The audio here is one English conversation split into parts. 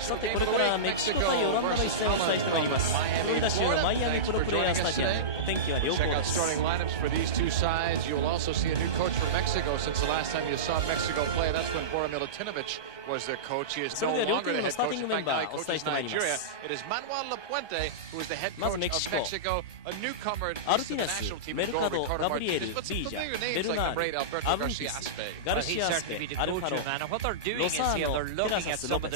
さてこれからメキシコ対オランダの一戦をお伝えしてまいります。フロリダ州のマイアミプロプレイヤースタジアム、お天気は良好です。それでは両チームのスターティングメンバーをお伝えしてまいります。まずメキシコ、アルティナス、メルカド、ガブリエル、ビージャ、ベルナール、アブンティス、ガルシアスペ、アルファロ、ロサーノ、テラサス、ロペス。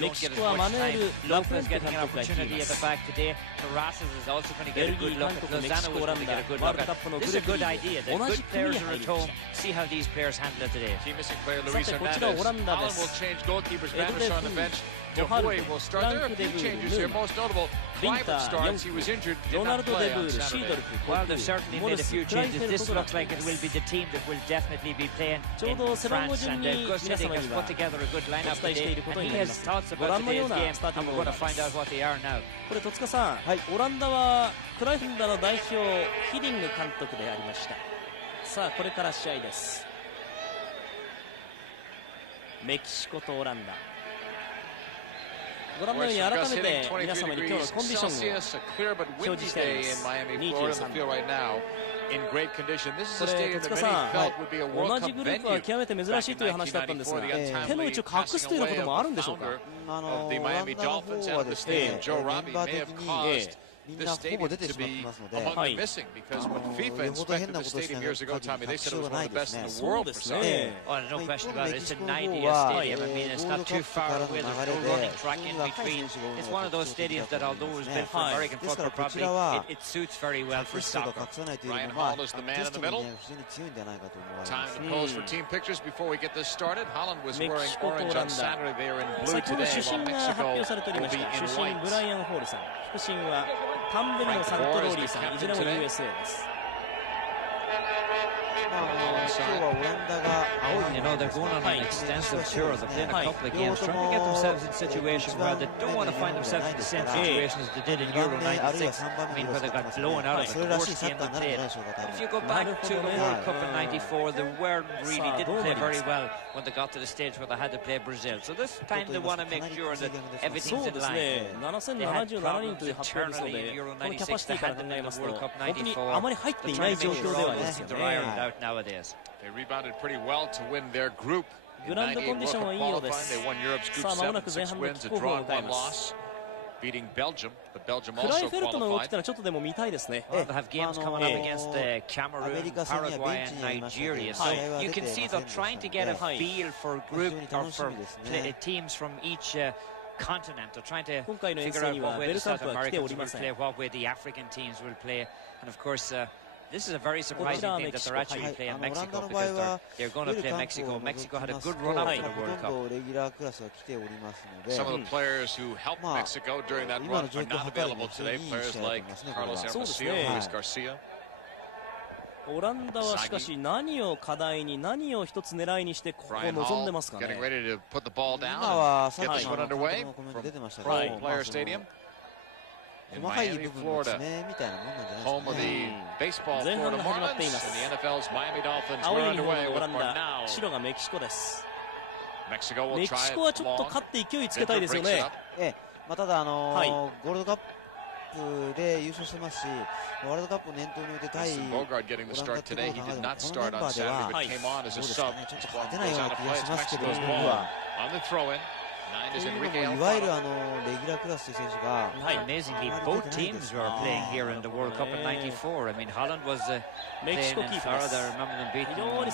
メキシコはマヌエル・ラプント監督が率います。ベルギー、韓国、メキシコ、オランダ、ワールドカップのグループリーグ同じ組に入りました。さてこちらオランダです。エドレ・フー、ドハルト、フランク・デブール、ヌーマ、ビンター、ヨンク、ロナルド・デブール、シードルフ、ボクー、モルス、クライフェルトとなっています。ちょうど背番号順に皆様にはお伝えしていることになります。ご覧のようなスターティングオーダーです。これ戸塚さん、オランダはクライフンダの代表ヒディング監督でありました。さあこれから試合です。メキシコとオランダ、ご覧のように改めて皆様に今日のコンディションを表示してあります。23度。これ戸塚さん、同じグループは極めて珍しいという話だったんですが、手の内を隠すというようなこともあるんでしょうか。オランダの方はですね、メンバー的にみんなほぼ出てしまってますので、よほど変なことをしない限り確証がないですね。そうですね。一方のメキシコの方は、ゴールドカップからの流れで、海外選手が多くてですね、ですからこちらは隠すとか隠さないというよりも、テストに非常に強いんじゃないかと思われます。メキシコとオランダ、先ほど主審が発表されておりました。主審ブライアン・ホールさん、副審はタンベリのサントローリーさん、いずれも USA です。今日はオランダが青いので、それらしいサッカーになるんじゃないでしょうか。そうですね、7077人という発表ですので、このキャパシティから考えますと、本当にあまり入っていない状況ではありますよね。グラウンドコンディションはいいようです。さあ、まもなく前半のキックオフを迎えます。クライフェルトの動きというのはちょっとでも見たいですね。アメリカ戦にはベンチにありましたので、試合は出てませんでしたので、非常に楽しみですね。今回の遠征にはベルカンプは来ておりません。This is a very surprising thing that they're actually playing Mexico because they're going to play Mexico. Mexico had a good run up to the World Cup. Some of the players who helped Mexico during that run are not available today. Players like Carlos Hermosillo, Luis Garcia. オランダはしかし何を課題に何を一つ狙いにしてここを望んでますかね。今はさっきのコメント出てましたけど、細かい部分ですねみたいなもんなんじゃないですかね。前半が始まっています。青いユニフォームのオランダ、白がメキシコです。メキシコはちょっと勝って勢いつけたいですよね。ただゴールドカップで優勝してますし、ワールドカップを念頭に置いて対オランダってことを考えても、このメンバーではどうですかね、ちょっと勝てないような気がしますけど、僕は。というのもいわゆるレギュラークラスという選手が Amazingly, both teams were playing here in the World Cup in '94. I mean, Holland was playing in Florida. I remember them beating Ireland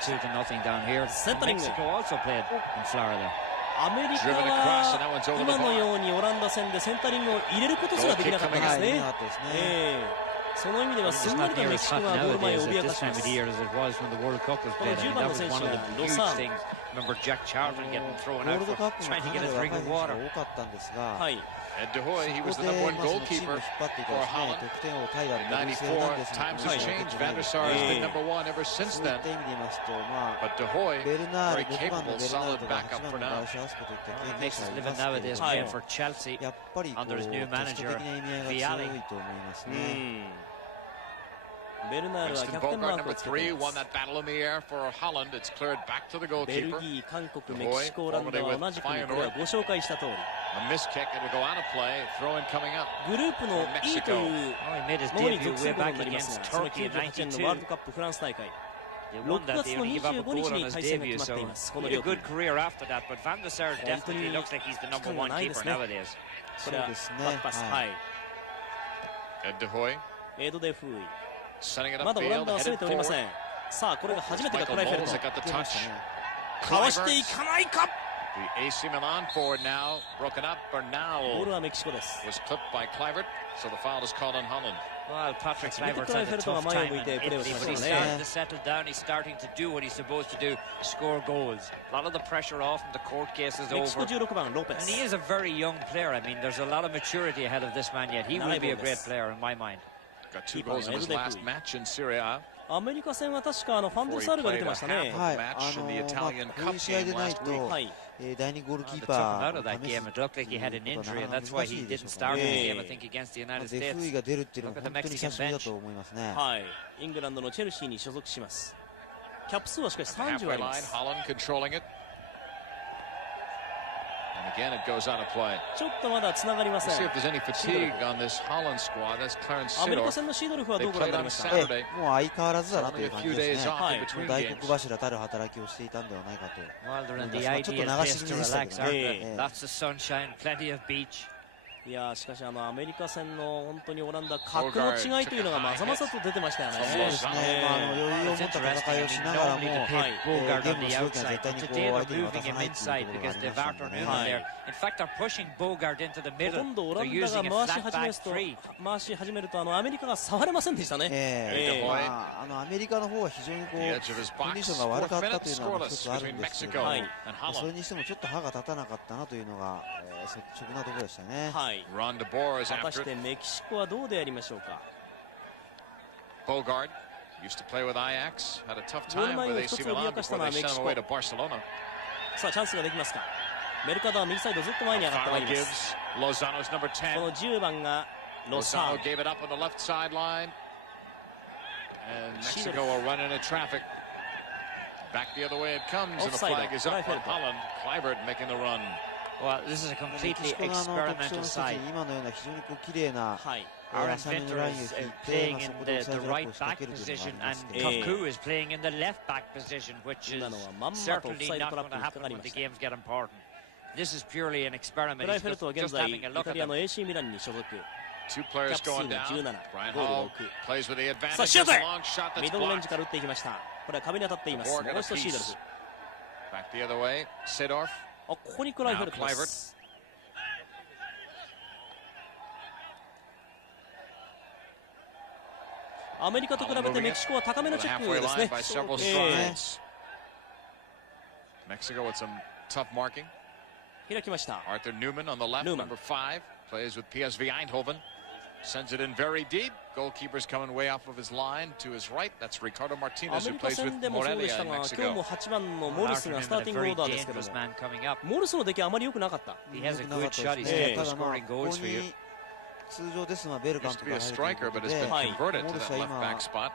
2-0 down here. Mexico also played in Florida. アメリカは今のようにオランダ戦でセンタリングを入れることすらできなかったんですね。その意味ではすんなりとメキシコがゴール前を脅かします。この10番の選手はロサーノ。ゴールドカップの中ではかなり若い選手が多かったんですが、そこでそのチームを引っ張っていた得点王タイラーのルイス・エルナンデスのそういった意味で言いますと、ベルナール、6番のベルナールとか8番のバルシャースコといった経験者がいますけど、やっぱりテスト的な意味合いが強いと思いますね。ベルナールはキャプテンマークをつけています。ベルギー、韓国、メキシコ、オランダは同じくこれはご紹介した通りグループの E というものに属することになりますが、その98年のワールドカップフランス大会6月の25日に対戦が決まっています。この両国本当に期間がないですね。これはバックパス、はい、エド・デフーイ、まだオランダは攻めておりません。さあこれが初めてがトライフェルト、かわしていかないか。ボールはメキシコです。Well, Patrick Kluivert's had a tough time in Italy, but he's starting to settle down. He's starting to do what he's supposed to do, score goals. A lot of the pressure off and the court case is over. And he is a very young player. I mean, there's a lot of maturity ahead of this man yet. He will be a great player in my mind. Got 2 goals in his last match in Serie A. アメリカ戦は確かファンデルサールが出てましたね。はい、こういう試合でないと、第2ゴールキーパーを試すことが難しいでしょうからね。デフーイが出るっていうのは本当に久しぶりだと思いますね。はい、イングランドのチェルシーに所属します。キャップ数はしかし30あります。ちょっとまだつながりません。アメリカ戦のシードルフはどうご覧になりましたか。もう相変わらずだなという感じですね。大黒柱たる働きをしていたんではないかと思います。ちょっと流し気味でしたけどね。いやしかしアメリカ戦の本当にオランダ格の違いというのがまざまざと出てましたよね。そうですね。余裕を持った戦いをしながらも、ゲームの主導権は絶対にこう相手に渡さないというところがありましたね。ほとんどオランダが回し始めるとアメリカが触れませんでしたね。アメリカの方は非常にこうコンディションが悪かったというのが一つあるんですけど、それにしてもちょっと歯が立たなかったなというのが率直なところでしたね。はい、果たしてメキシコはどうでやりましょうか。ゴール前を一つ脅かしたのはメキシコ。さあチャンスができますか。メルカドは右サイドずっと前に上がってまいります。この10番がロサーノ。シードルフオフサイド、トライフェルト。Well, this is a completely experimental side. Our inventor is playing in the right back position, and Kaku is playing in the left back position, which is certainly not going to happen when the games get important. This is purely an experiment. He's just having a look at them. 2 players going down. Brian Hall plays with the advantage. さあシュートへ。ミドルレンジから打っていきました。これは壁に当たっています。もう一度シードルフ。 Back the other way. Sidorf. ここにクライフェルトです。アメリカと比べてメキシコは高めのチェックですね。開きました。Arthur Newman on the left, number 5, plays with PSV Eindhoven. Sends it in very deep. Goalkeeper's coming way off of his line to his right. That's Ricardo Martinez who plays with Morelia in Mexico. 今日も8番のモルスがスターティングオーダーですけども、モルスの出来はあまり良くなかった。He has a good shot. He's scoring goals for you. 通常ですがベルカンとか入るということで、モルスは今2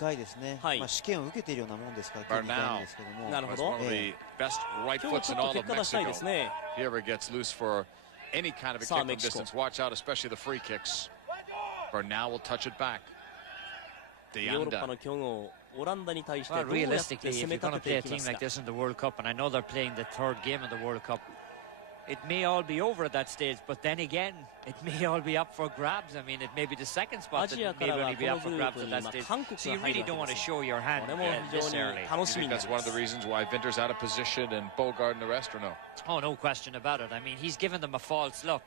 回ですね。試験を受けているようなもんですから、2回ですけども。なるほど。今日ちょっと結果出したいですね。Any kind of a kick from distance, watch out, especially the free kicks. Bernal will touch it back. ヨーロッパの強豪オランダに対してど Well, うやって realistically, if 攻め you're going 立 to て play て a いきま team す like か。 this in the World Cup, and I know they're playing the 3rd game of the World Cup, it may all be over at that stage, but then again, it may all be up for grabs. I mean, it may be the second spot that may only be up for grabs at that stage. So you really don't want to show your hand this early. I think that's one of the reasons why Vinter's out of position and Bogard and the rest, or no? Oh, no question about it. I mean, he's given them a false look.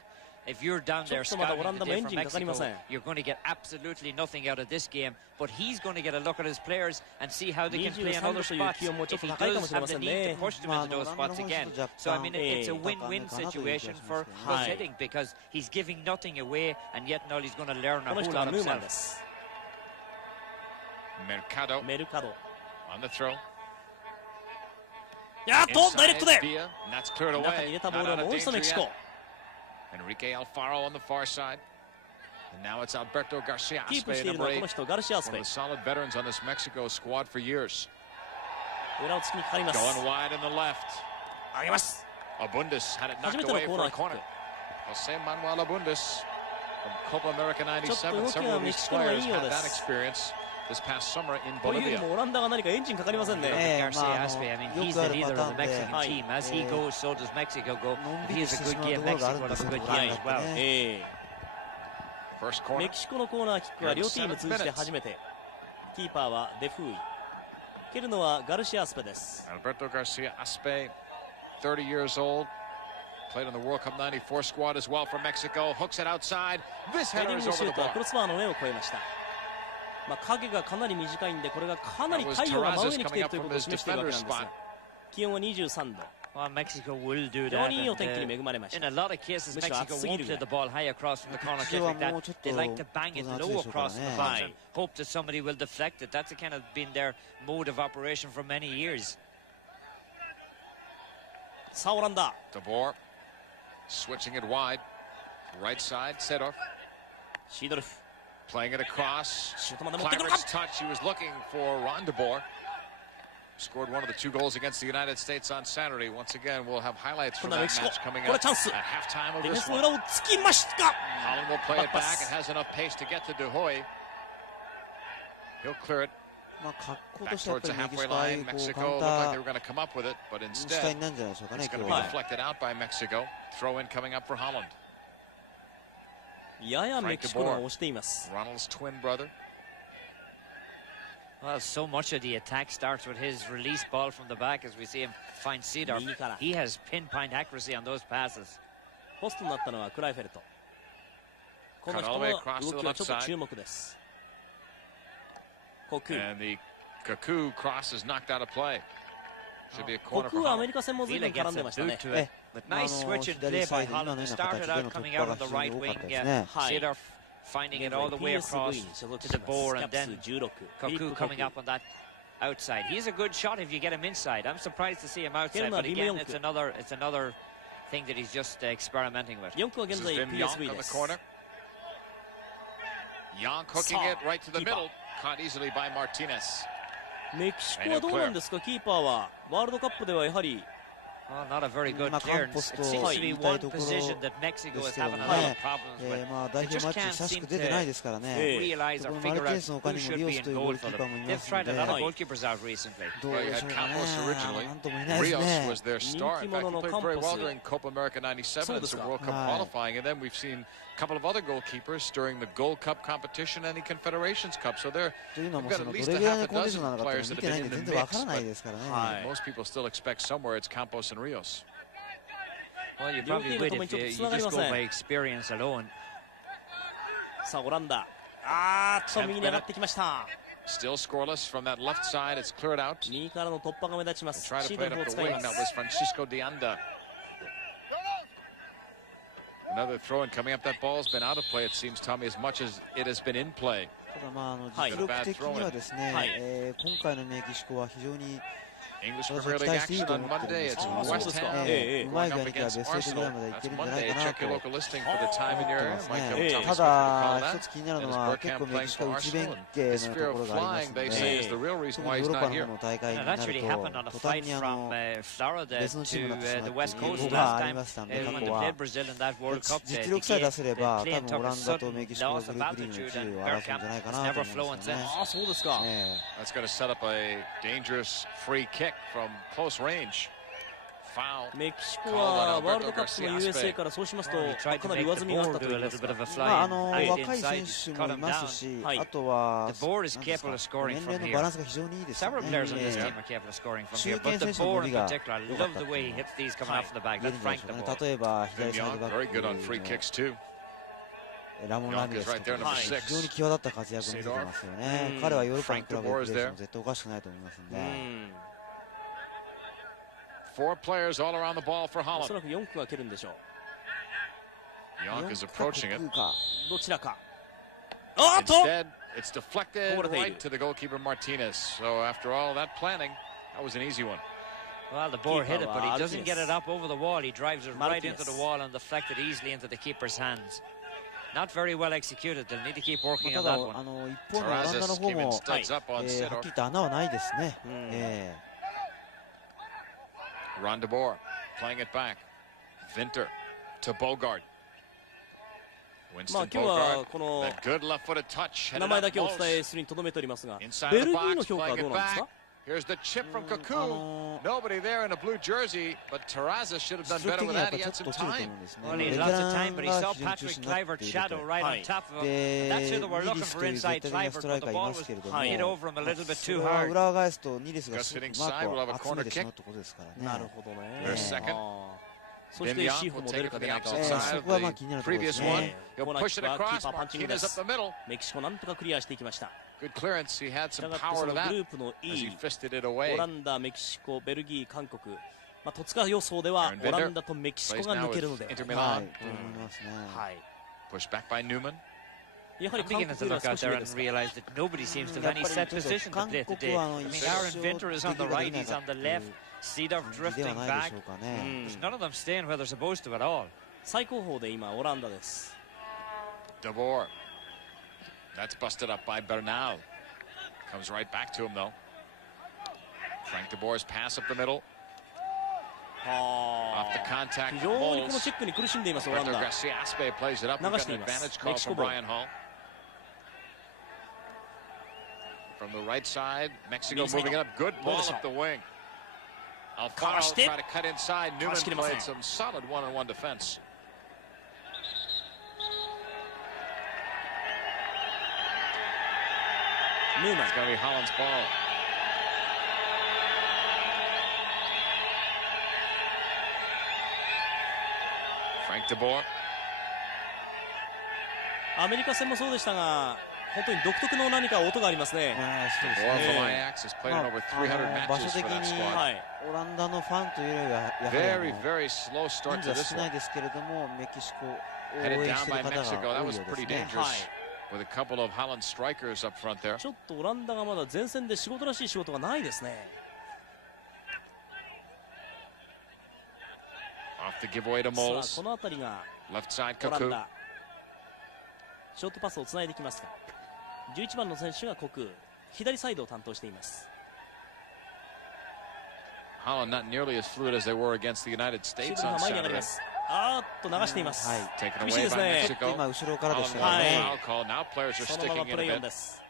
If you're down there scouting today from Mexico, you're going to get absolutely nothing out of this game. But he's going to get a look at his players and see how they can play in other spots if he does have the need to push them into those spots again. So, I mean, it's a win-win situation for us hitting because he's giving nothing away and yet now he's going to learn a whole lot himself. Mercado on the throw. やっとダイレクトで Villa, and that's cleared 中に入 away. れたボー Not ルは out も of う一度 danger メキシコ。 yet. Enrique Alfaro on the far side. And now it's Alberto Garcia Aspe, number 8. One of the solid veterans on this Mexico squad for years. Going wide in the left. Abundis had it knocked away for a corner. Jose Manuel Abundis from Copa America 97. Several of these players had that experience this past summer in Bolivia. Garcia Aspe, I mean, he's the leader of the Mexican team. As he goes, so does Mexico go. If he has a good game, Mexico will have a good game as well. First corner. メキシコのコーナーキックは両チーム通じて初めて。キーパーはデフーイ。蹴るのはガルシア・アスペです。Alberto Garcia Aspe, 30 years old. Played on the World Cup 94 squad as well for Mexico. Hooks it outside. This header is over the bar. クロスバーの上を越えました。影がかなり短いんで、これがかなり太陽が真上に来ているということを示しているわけなんですが、気温は23度。Well, Mexico will do that. In a lot of cases, Mexico won't play the ball high across from the corner kick like that. They like to bang it low across from the box and hope that somebody will deflect it. That's kind of been their mode of operation for many years. Holanda. De Boer switching it wide. Right side, Seedorf. Playing it across. Clymer's touch. He was looking for Ron De Boer. Scored one of the 2 goals against the United States on Saturday. Once again, we'll have highlights from that match coming up at halftime of this one. Holland will play it back. It has enough pace to get to De Hoy. He'll clear it. Back towards the halfway line. Mexico looked like they were going to come up with it, but instead, it's going to be deflected out by Mexico. Throw in coming up for Holland. Frank De Boer, Ronald's twin brother. Well, so much of the attack starts with his release ball from the back as we see him find Seedorf. He has pinpoint accuracy on those passes. Cut all the way across to the left side. And the Kaku cross is knocked out of play. Should be a corner for Holland. Vila gets a boot to it. But nice switch in play by Holland. They started out coming out on the right wing. Seedorf finding it all the way across to the Boer, and then Kaku coming up on that outside. He's a good shot if you get him inside. I'm surprised to see him outside, but again, it's another thing that he's just experimenting with. This is Wim Jonk on the corner. Jonk hooking it right to the middle. Caught easily by Martinez. メキシコはどうなんですか、キーパーは。ワールドカップではやはり Well, not a very good clearance. It seems to be one position that Mexico is having a lot of problems with. They just can't seem to realize or figure out who should be in goal for them. They've tried a lot of goalkeepers out recently. Well, you had Campos originally. Rios was their star. In fact, he played very well during Copa America 97 and some World Cup qualifying. And then we've seen a couple of other goalkeepers during the Gold Cup competition and the Confederations Cup. So they've got at least a half a dozen players that have been in the mix. But most people still expect somewhere it's Campos and Rios. Well, you probably would if you just go by experience alone. Still scoreless from that left side. It's cleared out. Try to play it up the wing. That was Francisco de Anda. Another throw-in coming up. That ball's been out of play, it seems, Tommy, as much as it has been in play. English Premier League action on Monday. It's West Ham going up against Arsenal. That's Monday. Check your local listing for the time in your area. Might come Tommy Smith to call that. And it's Bergkamp playing for Arsenal. And his fear of flying, they say, is the real reason why he's not here. That actually happened on a flight from Florida to the West Coast last time when they played Brazil in that World Cup. The plane took a sudden loss of altitude, and Bergkamp has never flown since. That's going to set up a dangerous free kick from close range. Foul. メキシコはワールドカップの USA からそうしますとかなり上積みがあったというか、若い選手もいますし、あとは年齢のバランスが非常にいいですよね。中堅選手の伸びが良かったというのが言えるんじゃないですかね。例えば左サイドバックラモン・ラミレスとか非常に際立った活躍を見せてますよね。彼はヨーロッパのクラブでプレーしても絶対おかしくないと思いますので。Four players all around the ball for Holland. おそらく4区が蹴るんでしょう。Jonk is approaching it. どちらか。Instead, it's deflected right to the goalkeeper Martinez. So after all that planning, that was an easy one. Well, the Boer hit it, but he doesn't get it up over the wall. He drives it right into the wall and deflected easily into the keeper's hands. Not very well executed. They'll need to keep working た on だ that one. 一方のオランダの方もはっきりと穴はないですね。Rondeboer playing it back. Vinter to Bogard. まあ今日はこの名前だけお伝えするにとどめておりますが、ベルギーの評価はどうなんですか？Here's the chip from Kaku. Nobody there in a blue jersey, but Terraza should have done better with that. He had some time. Well, he had lots of time, but he saw Patrick Kluivert's shadow right on top of him. That's who they were looking for inside Kluivert, but the ball was hit over him a little bit too hard. 裏返すとニリスがマークを集めてしまうということですからね。なるほどね。There's second. そしてシーフも出るか出ないか。そこはまあ気になるところですね。コーナーキックはキーパーパンチングです。メキシコなんとかクリアしていきました。Good clearance. He had some したがって power そ to のグ that ループの as he E、 fisted it away. オランダ、メキシコ、ベルギー、韓国、まあ、戸塚予想ではオランダとメキシコが抜けるので、 Inter は Milan. い、と思いますね。はい、 Pushed back by Newman. やはり I'm 韓 beginning 国 to よりは look 少 out し there 上 and ですか。 realize that nobody seems to have any set position to play today. I mean, Aaron Vinter is on the right, he's on the left. Cedar drifting back. There's none of them staying where they're supposed to at all. 最高峰で今オランダです。DeVore. That's busted up by Bernal. Comes right back to him though. Frank DeVore's pass up the middle. Off the contact. 非常にこのチェックに苦しんでいますオランダ。 Garciaspe plays it up. We've got an advantage call from Brian Hall. From the right side, Mexico moving it up. Good ball up the wing. Alfaro trying to cut inside. Newman played some solid one-on-one defense. Newman. It's going to be Holland's ball. Frank DeBoer. アメリカ戦もそうでしたが、本当に独特の何か音がありますね。DeBoer from Ajax has played in over 300 場所 matches 的 for that に squad. オランダのファンというよりはやはり Very slow start 人 to 数は this 少な one. いですけれどもメキシコを応 Headed 援 down してい by る方が Mexico. 多 That い was よう pretty ですね。 dangerous with a couple of Holland strikers up front there. ちょっとオランダがまだ前線で仕事らしい仕事がないですね。 Off the giveaway to さあ Moles. この辺りが Left side オラン Kaku. ダ。ショートパスをつないできますが、11番の選手がコク、左サイドを担当しています。 Holland not nearly as fluid as they were against the United シュー States トが on 前に上がり Saturday. ます。あーっと流しています。 Taken 厳しい away です by ね。 Mexico. 今後ろからでしたか Holland ら with ね。 a foul call. Now players are そのまま sticking プ in レ a ーオン bit. です。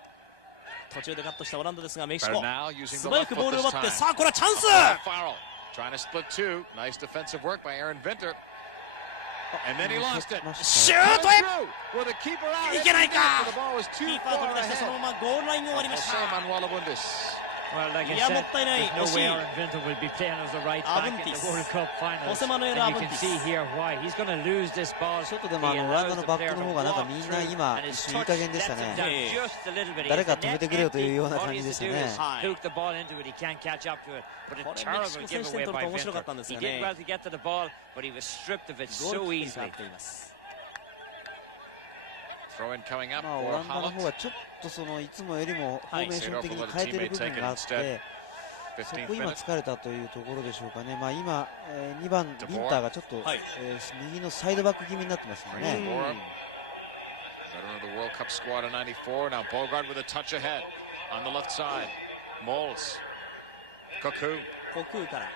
途中でカットしたオランダですが、メキシコ Bernal using 素 the 早 left くボー foot ルを this 奪って、 time. さあこれはチャンス。 Farrell trying to split two. Nice defensive work by Aaron Vinter. And then he lost it. シュートへ With the keeper out. いけないか。 The ball was キ too ーパー far 飛び出してその ahead. ままゴールラインを割りました。 Jose Manuel Abundis. Well, like I いや、も said, ったいない。 there's no 惜し way い。 Aaron Vinter will be playing as a right back in the Abundis. World Cup finals. Jose Manuel And you can Abundis. see here why. He's going to lose this ball. ちょっとでもオランダのバックの方がなんかみんな今一瞬いい加減でしたね。誰か止めてくれよというような感じでしたね。Hook the ball into it. He can't catch up to it. But a これ terrible メキシコ選手点 giveaway 取る by と面白か Vinter. ったんです He よ did ね。 well to get to the ball, but he was stripped of it ゴール so キックに easily. なっています。 Throw in coming up まあオ for ランダの Holland. 方はちょっとそのいつもよりもフォーメーション的に変えてる部分があって、そ 15th こ今 minute. 疲れたというところでしょうかね。まあ今2番ビンターがちょっと右のサイドバック気味になってますよね。 Veteran of the World Cup squad in '94. Now Bogard with a touch ahead on the left side. Moles. Kaku. コクーから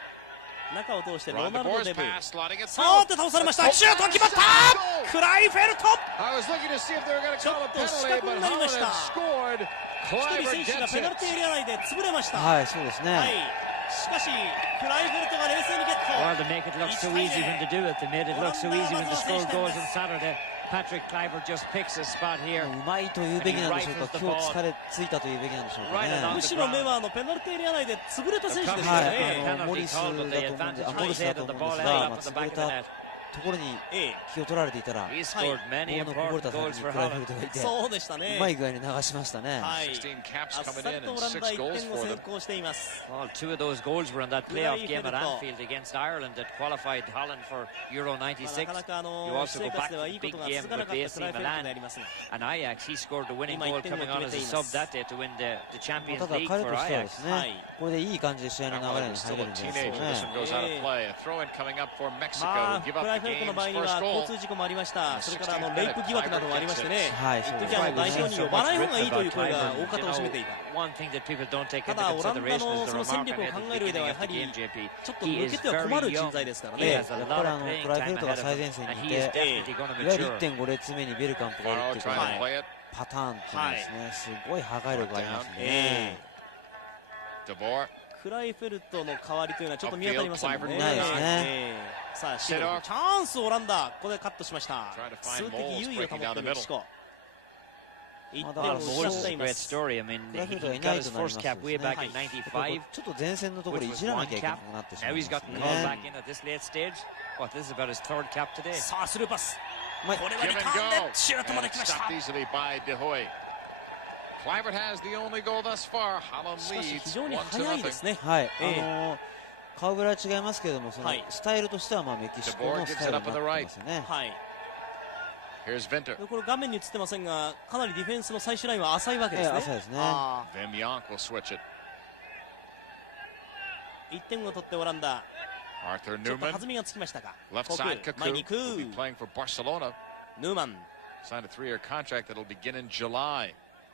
中を通してロナルド・ Rondeboer's デブ。 pass, slotting it さ through. あって倒されました。シュート決まった。クライフェルト。 I was looking to see if they were going to call a ちょっと死 penalty, 角 but になりま Holland し had た。 scored. 一人 Kluivert 選手が gets ペナルティーエ it. リア内で潰れました。はい、そうですね。はい。しかしクライフェルトが冷静にゲット。 Well, to make it look so easy when to do it. They made it look so easy when they scored goals on Saturday. Patrick Kluivert just picks a spot here. うまいというべきなんでしょうか。今日疲れついたというべきなんでしょうかね。むしろ目はペナルティーエリア内で潰れた選手ですよはね。い、モリスだと思うんで、モリスだと思うんですが、潰れたところに気を取られていたら、ボ He scored ー many ルのこぼれ important た先 goals に for クライフェ Holland. ルトがいて、そうでしたね。うまい具合に流しましたね。はい。 16 caps あっさ coming り in と and オランダ 6 1 goals 点を for 先 them. 行しています。 Well, two of those goals were in that playoff game at Kluivert. Anfield against Ireland that qualified Holland for Euro 96. なかなか You also 生 go 活 back で to は the いいこと big が game 続かな with かった AC クライフェルトに Milan なりますが。 and Ajax. He scored the winning goal coming on as a sub that day to win the た Champions だ League 彼 for としてはで Ajax. すね、これでいい感じで試合の流れに入れるんですよ Still a teenager. This one ね。 goes out of play. A throw in coming up for Mexico. Who give up the まあ initiative. フランスはこの辺りイフェルトの場合には交通事故もありました。それからレイプ疑惑などもありましてね、一時代表に呼ばない方がいいという声が大方を占めていた。ただオランダのその戦力を考える上ではやはりちょっと抜けては困る人材ですからね。やっぱりトライフェルトが最前線にいて、いわゆる 1.5 列目にベルカンプがいるっていうパターンっていうのですね、すごい破壊力がありますね。クライフェルトの代わりというのはちょっと見当たりませんもんね。ないですね。さあ、チャンスオランダ、ここでカットしました。数的優位を保っているメキシコ。1点を失っています。クライフェルトがいないとなりますとですね、ちょっと前線のところいじらなきゃいけなくなってしまいますね。さあ、スルーパス。これはリターンでシュートまで来ました。しかし非常に速いですね。はい、顔ぶれは違いますけれども、そのスタイルとしてはメキシコのスタイルになってますよね。はい。これ画面に映ってませんが、かなりディフェンスの最終ラインは浅いわけですね。浅いですね。1点を取ってオランダ。ちょっと弾みがつきましたか。前に行く。ヌーマン。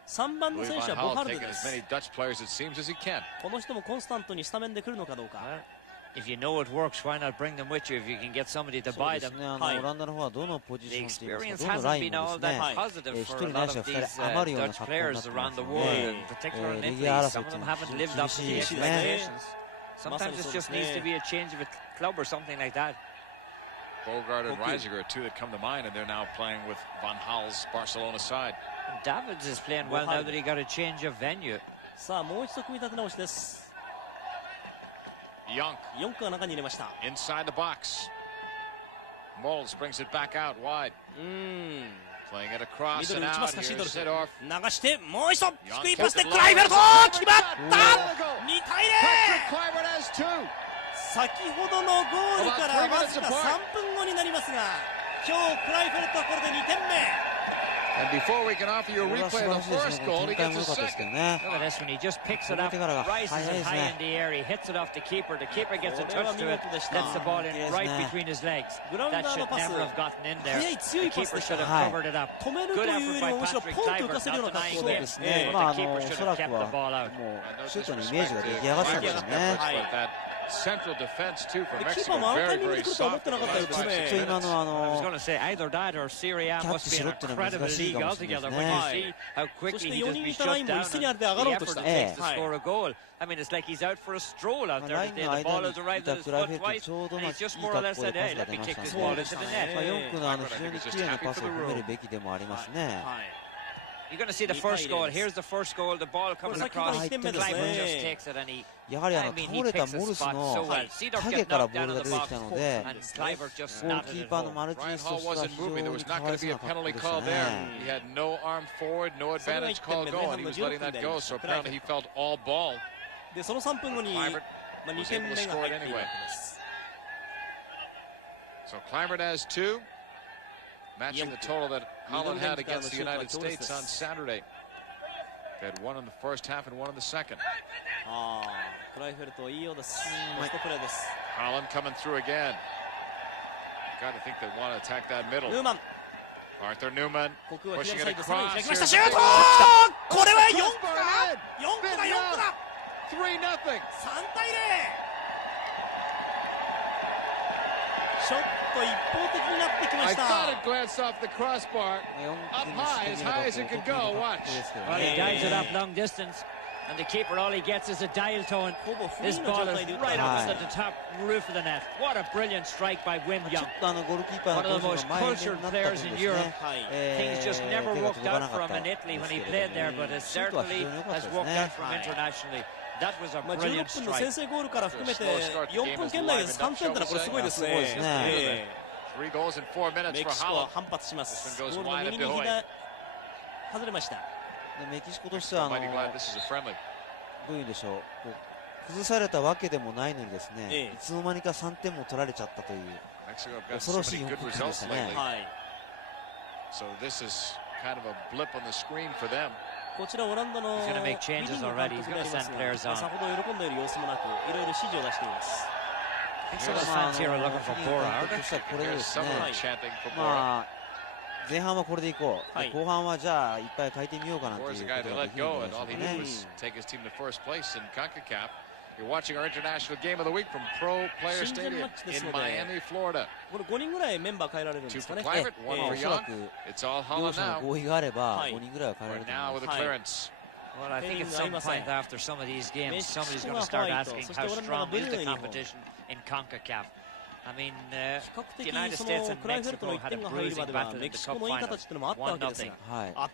3番の選手はボハルドです。この人もコンスタントにスタメンで来るのかどうか。If you know it works, why not bring them with you if you can get somebody to buy them? オランダの方はどのポジションといいますか、どのラインもですね、1人ないしは2人余るような格好になってますので、レギュラー争いというのは厳しいですね。Sometimes it just needs to be a change of a club or something like that. Bogart and Reisiger are two that come to mind, and they're now playing with Van Gaal's Barcelona side. Davids is playing well now that he got a change of venue. さあ、もう一度組み立て直しです。Young. 4区が中に入れました。Inside the box. Moles brings it back out wide. Playing it across and out. Here's Sidorf. 流してもう一度低いパスでクライフェルト決まった。2対0。先ほどのゴールからわずか3分後になりますが、今日クライフェルトはこれで2点目。And before we can offer you a replay of the first goal, he gets a second. Look at this when he just picks it up, rises it high in the air, he hits it off the keeper. The keeper gets a touch to it, lets the ball in right between his legs. That should never have gotten in there. The keeper should have covered it up. Good effort by Patrick Kluivert, not denying it. But the keeper should have kept the ball out. Central defense too for Mexico. Very, very soft. I was going to say either that or Syria must be an incredible league altogether when you see how quickly he just be shut down and the effort it takes to score a goal. I mean, it's like he's out for a stroll out there today. The ball has arrived at his foot twice, and he's just more or less said, "Hey, let me kick this ball into the net." 4区の非常に綺麗なパスを込めるべきでもありますね。You're going to see the first goal. Here's the first goal. The ball comes across. Kluivert just takes it and he. やはり倒れたモルスの影からボールが出てきたので、ゴールキーパーのマルチネスとしては非常にかわいそうな格好でしたね。He had no arm forward, no advantage call going. He was letting that go, so apparently he felt all ball. でその3分後に2点目が入っているわけです。So Kluivert has 2, matching the total that Holland had against the United States on Saturday. They had 1 in the first half and 1 in the second. クライフェルトいいようです。ベストプレーです。Holland coming through again. Got to think they want to attack that middle. ヌーマン。Arthur Newman ここは左サイドさらに開きま pushing した。 it シュート。 across. これは4区だ。4区だ。 3-0. 3対0。ちょっと一方的になってきま I した。 thought it glanced off the crossbar. Up high, as high as it could go. Watch. Well, he dives it up long distance, and the keeper all he gets is a dial tone. This ball is right up at the top roof of the net. What a brilliant strike by Wim Young. One of the most cultured players in Europe. Things just never worked out for him in Italy when he played there, but it certainly has worked out for him internationally. That was a brilliant 16分の先制ゴールから含めて4分圏内で3点ってのはこれすごいですね。3 goals in 4 minutes メ for キシコは Holland. 反発します。 This ゴ one ー goes ルの wide 右 at に外れました。メキシコとしてはMighty glad this is a friendly. どういうんでしょう、崩されたわけでもないのにですね、いつの間にか3点も取られちゃったという恐ろしい4分間でしたね。So this is kind of a blip on the screen for them. こちらオランダのビディング監督でありますが、さほど喜んでいる様子もなく、いろいろ指示を出しています。Some of the fans here are looking for Bora, aren't they? これですね。 chanting for Bora. まあ前半はこれでいこう。後半はじゃあいっぱい変えてみようかなということができるんじゃないでしょうかね。 Take his team to first place in CONCACAF. You're watching our international game of the week from Pro Player Stadium in Miami, Florida. これ5人ぐらいメンバー変えられるんですかね。 Two for Climate, one for Young. It's all 両 Holland 者の now. 合意があれば5人ぐらいは変えられると Now 思 with い a ます。 clearance. Well, I think at some point after some of these games, somebody's going to start asking how strong is the competition in CONCACAF. I mean, the United States and Mexico had a bruising battle in the cup final, 1-0.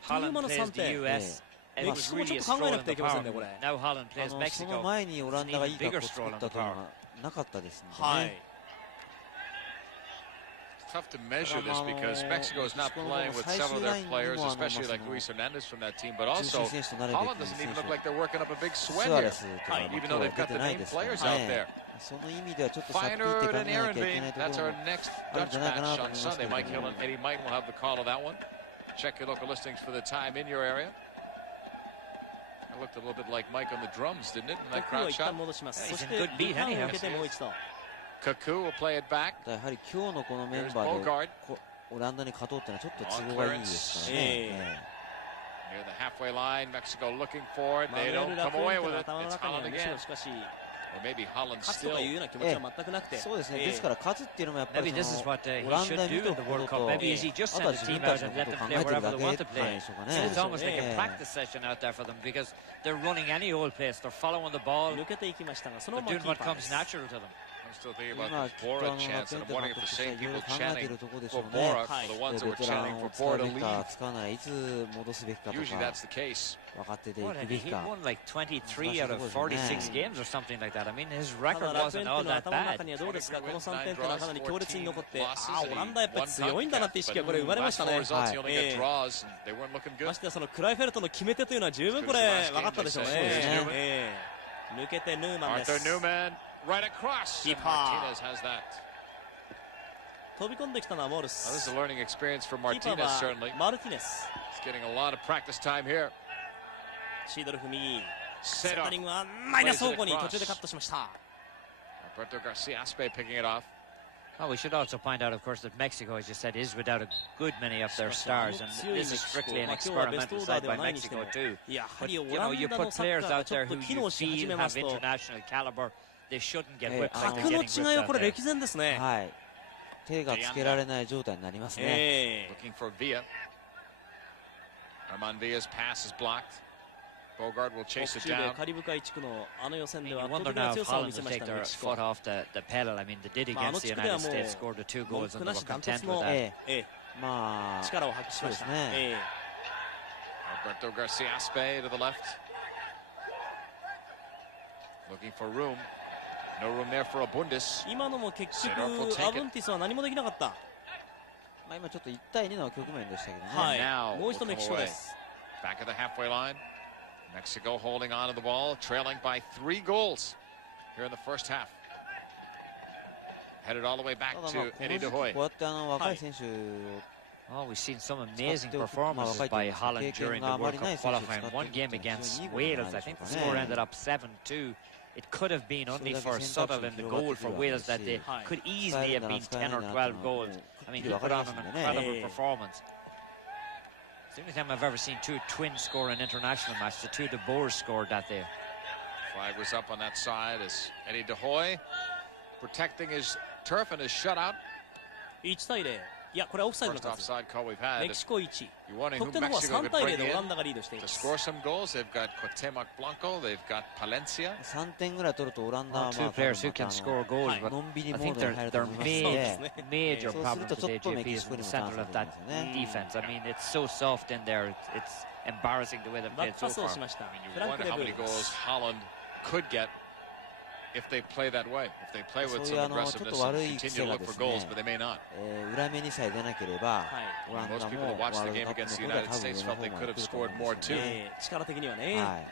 Holland plays the US. It was really a stroll in the park. Now Holland plays その Mexico. 前にオランダがいい格好を作ったというのはなかったですのでね。 It's tough to measure this because Mexico is not playing with several of their players, especially like Luis Hernandez from that team, but also Holland doesn't even look like they're working up a big sweat here, even though they've got the named players out there. その意味ではちょっとさっきって考 Feinert え and なきゃいけ Ehrenbein, ないとこ that's ろ our も next あるん Dutch じゃないかな match と思 on いますけ Sunday. ど Mike Hill and Eddie Might will have the call of that one. Check your local listings for the time in your area. It looked a little bit like Mike on the drums, didn't it, in that 僕は crowd 一旦 shot? 戻します。 Yeah, そ he's し in て good beat リターンを anyhow. 受けてもう一度。 Kaku will play it back. やはり今日のこのメンバーでオランダに勝とうっていうのはちょっと都合がいいですからね。 Near the halfway line, Mexico looking for it. They don't come away with it. It's Holland again. しかし Or maybe Holland 勝つと still. かいうような気持ちは全くなくて。そうですね。ですから勝つっていうのもやっぱ Maybe り this そ is の what he オラン should ダ do 見 in る the こ World と Cup. と Maybe is he あ just とは send the 自分 team た out ちの and こ let とを them 考 play えてる wherever だ they け want っ to ていう play. でしょうか It's ね。 almost like a practice session out there for them because they're running any old place. They're following the ball. 抜けていきましたが、その They're まま doing キー what パーで comes す。 natural to them. I'm still thinking 今 about き this っと Bora chance, and I'm ペ wondering ン if タ the と same いろいろ people 考えて chanting るところでしょ for うね。 Bora are the ones that ベ were テラ chanting ン for を使 Bora う to べき leave. か使わないいつ戻すべきかと Usually か that's the case. 分かっててい What, く and べ he きか。 won like 23 out of 46 games or something like that. I mean, his た record だ楽園 wasn't っていう all のは that 頭の bad. 中にはどうですか、この3点っていうのはかなり強烈に残って、オランダやっぱり強いんだなって意識がこれ生まれましたね。ましてやそのクライフェルトの決め手というのは十分これ分かったでしょうね。抜けてヌーマンです。キーパー。飛び込んできたのはモールス。 This is a learning experience for キーパ Martinez, ー certainly. はマルティネス。 He's getting a lot of practice time here. シードルフ右。セ Set ンタ up. リングはマイナス方向に途中でカットしました。 Alberto Garcia-Aspe picking it off. Well, we should also point out, of course, that Mexico, as you said, is without a good many of their stars, and this is strictly an experimental side by Mexico too. But you know, you put players out there who you feel have international caliber. They shouldn't get whipped like they're 格の getting 違いは whipped こ out れ there. 歴然ですね。はい。手がつけられない状態になりますね。 Looking for Villa. Armand Villa's pass is blocked. Bogard will chase it 北中 down. 米カリブ海地区のあの予選 I で mean, は you 圧倒 wonder 的な now 強 if さを見 Holland せ will まし take たメ their キシコ。 foot off the pedal. I mean, they did まああの against 地 the 区では United もう States, scored the 2 goals, 文句 and な they し were ダント content ツ with の that. まあ力を発揮しました。そうですね。 Alberto Garcia-Aspe to the left. Looking for room. No room there for Abundis. 今のも結局アブンティスは何もできなかった。まあ今ちょっと1対2の局面でしたけどね。はい Now もう一度メキシコです。 Back at the halfway line. Mexico holding on to the ball, trailing by 3 goals here in the first half. Headed all the way back ただまあ to この Eddie 時 De 期こ Hoy. うやって若い選手を Oh, we've seen some amazing performances by Holland during the World Cup qualifying. One game against Wales, I think the score ended up 7-2. It could have been only for Suttle in the goal for Wales that they could easily have been 10 or 12 goals. I mean, he put on an incredible performance. It's the only time I've ever seen 2 twins score an international match. The 2 De Boers scored that day. Flag was up on that side as Eddie De Hoy protecting his turf and his shutout. 1対0。いやこれはオフサイドの First 数。 offside call we've had. メキシコ1。 You wondering 得 who 点の方は Mexico 3 could 対 bring 0でオラ in ンダがリードしてい to ます。 score some goals? They've got Cuauhtémoc Blanco. They've got Palencia. 3点ぐらい取るとオランダは Two players who can score goals, but のんびり I モー think ドに入ると their 思いますので major そうする problem とちょっ today, とメ JP, キ is シコ in に the もチャンス center あ of ると思 that いますよね。 defense. I mean, it's so soft in there. It's embarrassing the way they've バッ played ク so パスを far. しました。 I mean, フ you ランク wonder で how ブ many ール。 goals Holland could get if they play that way. If they play with そういう some aggressiveness ちょっと and 悪い continue 癖 to が look で for す goals, ね but they may not. 裏目にさえ出なければオラン Most ダ people も that ワ watched ー the ルド game カッ against プ the の方 United が多分 States 上の felt 方 they が could 来 have ると思 scored うん more ですよ too. ね。力的にはね。はい。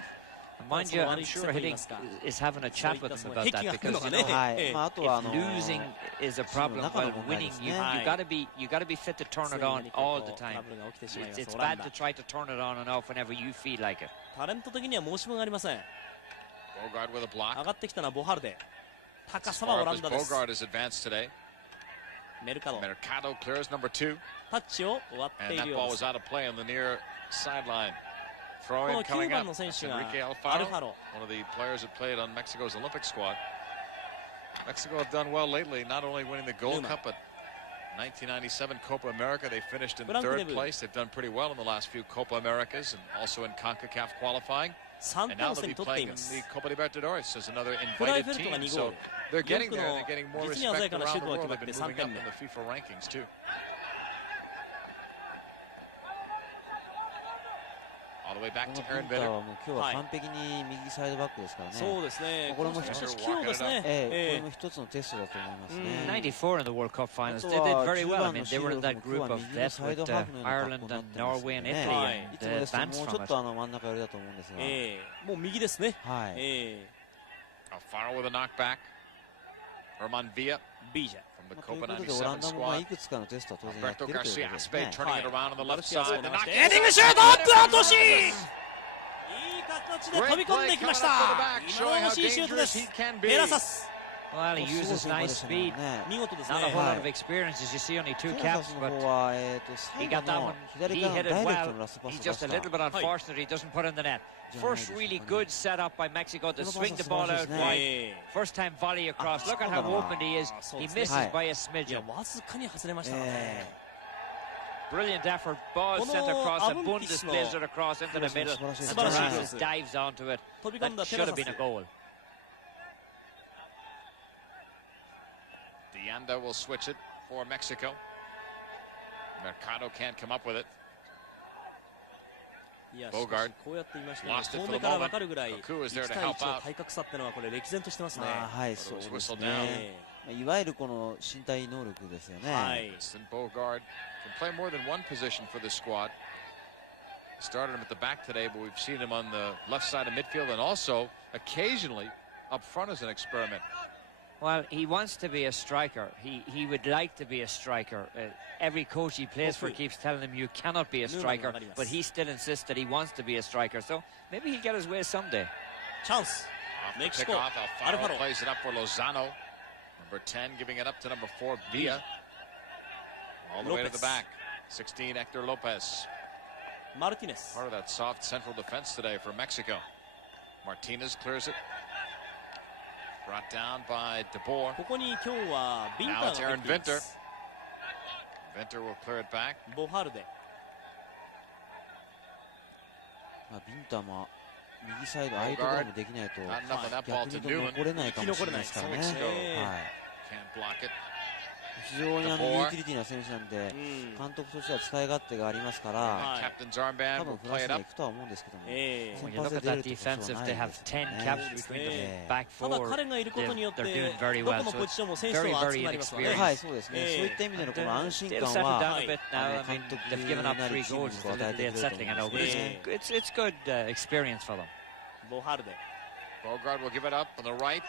Mind you, I'm sure Hiddink is having a chat with them about that because you know, はい。まああとは if losing is a problem while winning, you gotta be fit to turn it on all the time. It's bad to try to turn it on and off whenever you feel like it. タレント的には申し分ありません。 Bogard with a block. 上がってきたのはボハルデ。高さはオランダです。 Bogard has advanced today. メルカド Mercado clears number 2. タッチを終わってい And る that よ ball うで was す。 out of play on the near sideline. こ Throw の in 9 coming 番 up. の選 That's 手が Enrique アルファ Alfaro, ロ。 one of the players that played on Mexico's Olympic squad. Mexico have done well lately, not only winning the Gold Cup, but 1997 Copa America, they finished in third place. They've done pretty well in the last few Copa Americas and also in CONCACAF qualifying. 3 And 点 now をす they'll で be に取ってい playing ま in す。 the Copa Libertadores as another フライ invited フェルトが team. 2ゴー So ル。 they're getting there. の They're getting more 実に鮮 respect やかなシュー around ト the が world. 決 They've まって been 3 moving 点 up 目。 in the FIFA rankings too. All the way back to Aaron ピンター Vitter. はもう今日は完璧に右サイドバックですからね。そうですね。これも一つ一つ器用ですね。これも一つのテストだと思いますね。 94 in the World Cup finals. They did very well. I mean, they were in that group of death with Ireland and Norway and Italy, いつも and ですともう advanced ちょ from っ it. と真ん中寄りだと思うんですが。もう右ですね。はい。Alfaro with a knockback. Herman Villa ビージャ。 from the という Copa ことでオラン 97ダもい squad. くつかのテストは当然やって Alberto るということ Garcia です Aspe ね。 turning it around on the left side. The knock ヘディングシュート、アトシー。いい形で飛び込んできました。今の惜しいシュートです。ベラサス。 Well, he uses nice speed. 見事ですね。 Not a whole lot of experience, as you see, only 2 caps, but は he 最 got 後 that の one. 左 He から hit の it ダイレクト well. のラストパス He's を出 just し a た。 little bit unfortunate he doesn't put in the net. First really good setup by Mexico to swing the ball out wide. First time volley across. Look at how open he is. He misses by a いや smidgen. わずかに外れましたね。 Brilliant effort. Ball sent across a Bundesliga across into the middle. And Terrazas dives onto it. 飛び込んだ That テ should ラ have サ been a ス。 goal. Dianda will switch it for Mexico. Mercado can't come up with it. いや Bogard こうやって言いましたけ lost ど、 it 遠 for the 目から moment. 分かるぐらい Kaku is 1 there to 対 help 1の out. 体格差っていうのはこれ歴然としてますね。はい、そうです Whistle ね down.。いわゆるこの身体能力ですよね。はい。 Winston Bogard can play more than one position for the squad. Started him at the back today, but we've seen him on the left side of midfield and also occasionally up front as an experiment. Well, he wants to be a striker. He would like to be a striker. Every coach he plays for keeps telling him you cannot be a striker, but he still insists that he wants to be a striker. So maybe he'll get his way someday. チャンス。 Off the メキシコ。 pickoff, アルファ Alfaro ロ。 plays it up for Lozano. Number 10 giving it up to number 4, Villa. All the way to the Lopez. back. 16, Hector Lopez. マルティネス。 Part of that soft central defense today for Mexico. Martinez clears it. Brought down by De Boer. ここに今日はビンタ Now ー it's が入 Aaron っています Vinter will clear it back. ボハルデ。ビンターも右サイド、ああいうところもできないと Not enough of that 逆 ball に to 言うと Newman. 残れないかもしれないですからね。生き残れないはい。 Can't block it. 非常にユーティリティな選手なんで、監督としては使い勝手がありますから、 Captain's 多 armband 分 will フラン play ス it には up. 行くとは思うんですけども、 When you look at that defensive, they have 10 caps between the back ただ four. 彼がいることによって They're doing very ど well. この So ポジションも it's 選手 very, は厚 very くなりますよね。 inexperienced. はい、そうですね。そういった意味でのこの安心 They'll 感 settle は、 down a bit now. I mean, 監督 they've given な up り 3 チーム goals. に It's こう a 与え little て bit くれると unsettling, 思 I うん know, です but ね。it's good experience for them. ボハルデ。 Bogard will give it up on the right.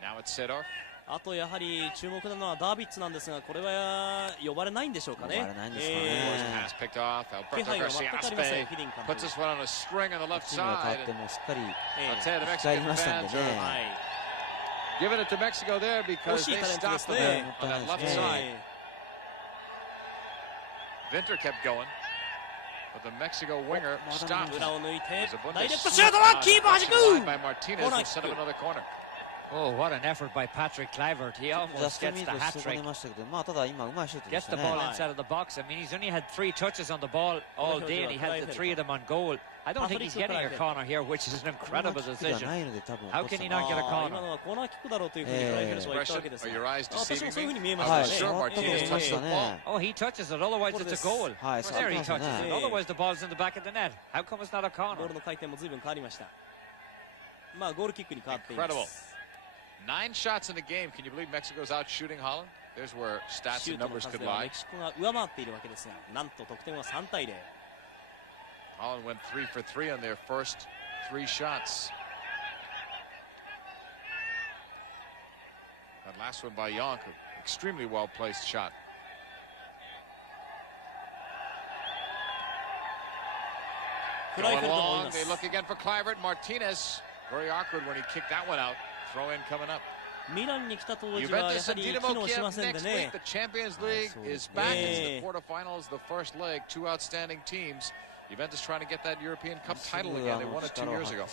Now it's Sidorf. あとやはり注目なのはダービッツなんですが、これは呼ばれないんでしょうかね。呼ばれないんですかね。Pass picked off. 気 Alberto 配が Garcia 全くありません、 Aspe ヒディン監 puts 督。 this one on a string on the left チームが変わ side. ってもうすっかり I'll tell you, the 使い Mexican ましたんで fans ね。 are はい。 giving it to Mexico there because 惜しい they タレントで stopped す them ね。 on that left え side. Vinter kept going, but the Mexico winger stopped. 裏を抜いて There's a ダイ Bundes レクトシュートはキーパー弾 line く。 by Martinez コーナー will キ set ッ up ク。 another corner. Oh, what an effort by Patrick Kluivert. He ジャ almost スト gets ミー the ト hat してこね trick. ましたけど、まあただ今うまいシュートで Gets し the た ball ね。 inside of the box. I mean, he's only had 3 touches on the ball all day, and he had the 3 of them on goal. I don't think he's getting a corner here, which is an コーナ incredible ーキックでは decision. ないので多分 How can he not get a 今 corner? のはコーナーキックだろうというふうにクライフェルトは言ったわけです Are が、 your eyes 私も deceiving そういうふうに me? 見えま は し い、たね。触ったことありましたね。 Oh, he touches it. Otherwise, it's a goal. はい、 There he 触ってま touches した it. ね。 Otherwise, the ball's in the back of the net. How come it's not a ボー corner? ルの回転も随分変わりました。まあゴールキックに変わっていま Incredible. す。 9 shots in the game. Can you believe Mexico's out shooting Holland? There's where シ stats ュー and トの numbers 数 could では lie. メキシコが上回っているわけですが、なんと得点は3対0。 Holland went 3 for 3 on their first 3 shots. That last one by Yonk, extremely well placed shot. Going long, they look again for Kluivert. Martinez, very awkward when he kicked that one out. Throw in coming up. ミランに来た当時はやはり機能しませんでね。 The Champions League is back. It's the quarterfinals, the first leg. Two outstanding teams. Juventus trying to get that European Cup title again. They won it 2 years ago.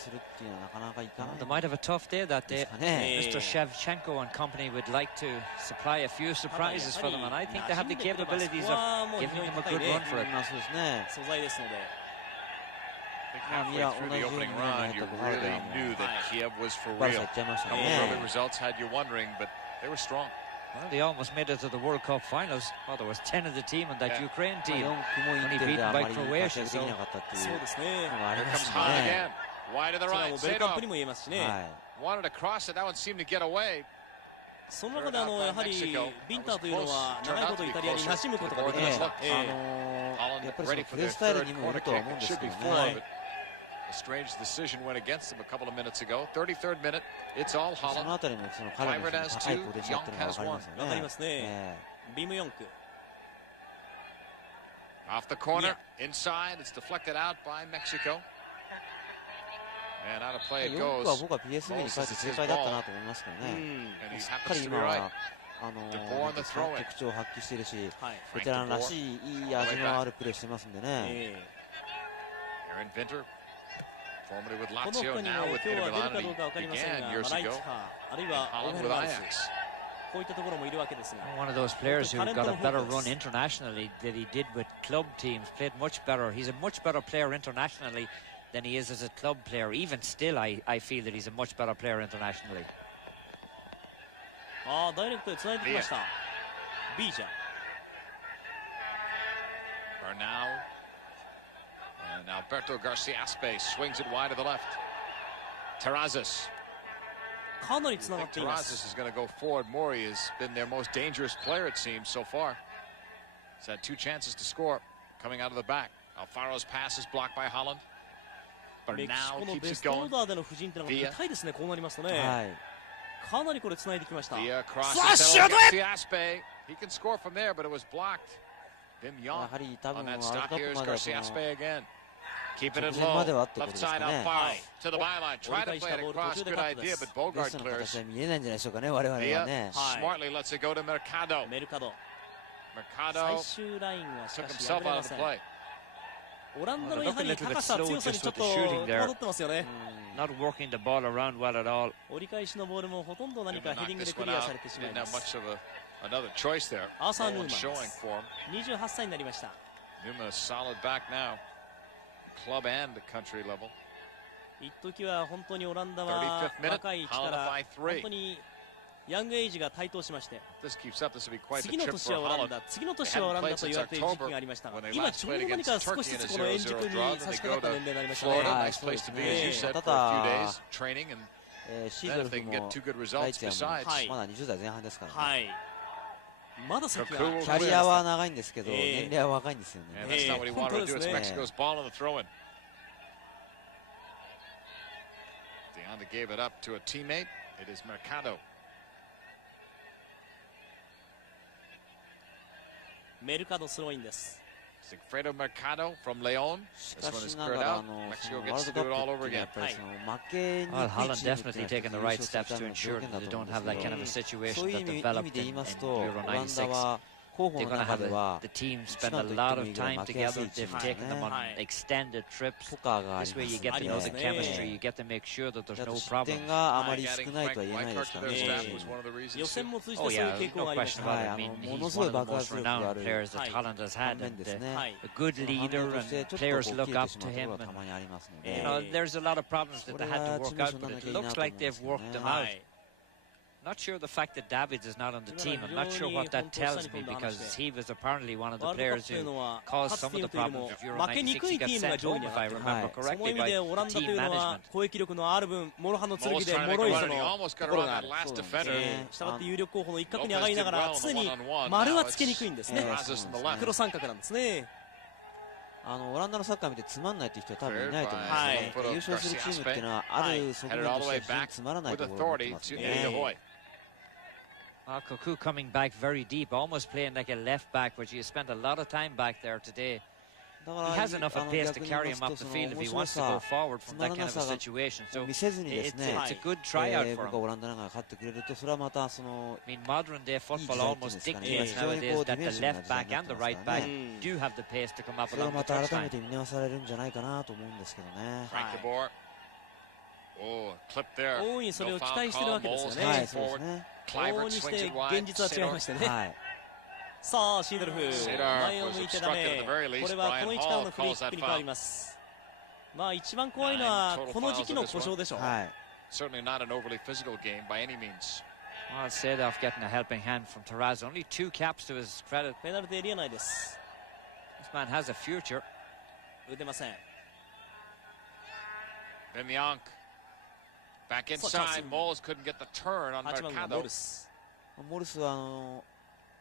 They might have a tough day that day. Mr. Shevchenko and company would like to supply a few surprises for them, and I think they have the capabilities of giving them a good run for it. Halfway through the opening round, you really knew that Kiev was for real. A couple of early results had you wondering, but they were strong. Well, they almost made it to the World Cup finals. Well, there was 10 of the team on that Ukraine team. Only beaten by Croatia. So. Here comes Holland again. Wide to the right. Sadov wanted to cross it. That one seemed to get away. その中でやはりビンターというのは長いことイタリアに馴染むことができました。やっぱりそのプレースタイルにもよるとは思うんですけどね。 A strange decision went against them a couple of minutes ago. 33rd minute, it's all Holland. Clivert has 2, Young has 1. わかりますね。ビムヨンク。 Off the corner, inside, it's deflected out by Mexico. And out of play it goes. 僕は PSV に帰って正解だったなと思いますけどね。しっかり今は特徴を発揮しているし、ベテランらしいいい味のあるプレーしてますんでね。Aaron Vinter. Formerly with Lazio, now with Inter Milan, he began years ago. Holland with Ajax. One of those players who got a better run internationally than he did with club teams, played much better. He's a much better player internationally than he is as a club player. Even still, I feel that he's a much better player internationally. Bernal. And Alberto Garcia-Aspe swings it wide to the left. Terrazas. Terrazas is going to go forward more. He has been their most dangerous player, it seems, so far. He's had 2 chances to score coming out of the back. Alfaro's pass is blocked by Holland. Bernal keeps it going. Villa. Villa crosses Garcia-Aspe. He can score from there, but it was blocked. Bim Young on that stop here is Garcia-Aspe again. Keeping it low. Left side Alfaro to the byline. Try to play it across. Good idea, but Bogart clears. Villa smartly lets it go to Mercado. Mercado took himself out of the play. Not working the ball around well at all. Didn't have much of another choice there. Showing for him. Numa is solid back now. Club and the country level. 35th minute, Holland by 3. ヤングエイジが台頭しまして、 This keeps up, this will be quite 次の年はオランダ、次の年はオランダと言われている時期がありましたが、今ちょうど何か少しずつこの円軸に差し掛かった年齢になりましたね。ただ、シードルフもライチはまだ20代前半ですからね。まだ先はキャリアは長いんですけど、年齢は若いんですよね。本当ですね。DeAnda gave it up to a teammate. It is Mercado. メルカドスローインです。Sigfredo Mercado from León. This one is cleared out. Mexico gets to do it all over again. Well, Holland definitely taking the right steps to ensure that they don't have that kind of a situation that developed in Euro 96. They're going to have the team spend a lot of time together. They've taken them on extended trips. This way you get to know the chemistry. You get to make sure that there's no problems. Oh yeah, no question about it. I mean, he's one of the most renowned players that Holland has had, and a good leader, and players look up to him. And, you know, there's a lot of problems that they had to work out, but it looks like they've worked them out. Not sure the fact that Davids is not on the team. I'm not sure what that tells me, because he was apparently one of the players who caused some of the problems of Euro 96. He got sent home, if I remember correctly, by the team management. almost got around that last defender. したがって有力候補の一角に上がりながら常に丸はつけにくいんですね。黒三角なんですね。オランダのサッカー見てつまんないって人は多分いないと思うんですよね。優勝するチームっていうのはある側面としては非常につまらないところを持ってますね。Cocu coming back very deep, almost playing like a left back, which he has spent a lot of time back there today. He has enough of pace to carry him up the field if he wants to go forward from that kind of a situation. So it's a good tryout for him. I mean, modern day football almost dictates nowadays that the left back and the right back do have the pace to come up along the touchline. Frank de Boer. Oh, clip there. No foul call. Moles heading forward. Clivert swings it wide. Sador. さあシードルフ前を向いてダメ。これはこの位置からのフリーキックに変わります。まあ一番怖いのはこの時期の故障でしょう。Certainly not an overly physical game by any means. Well, Sadov getting a helping hand from Taraz. Only 2 caps to his credit. ペナルティーエリア内です。This man has a future. 打てません。Vimyank back inside. Moles couldn't get the turn on Mercado. モルスは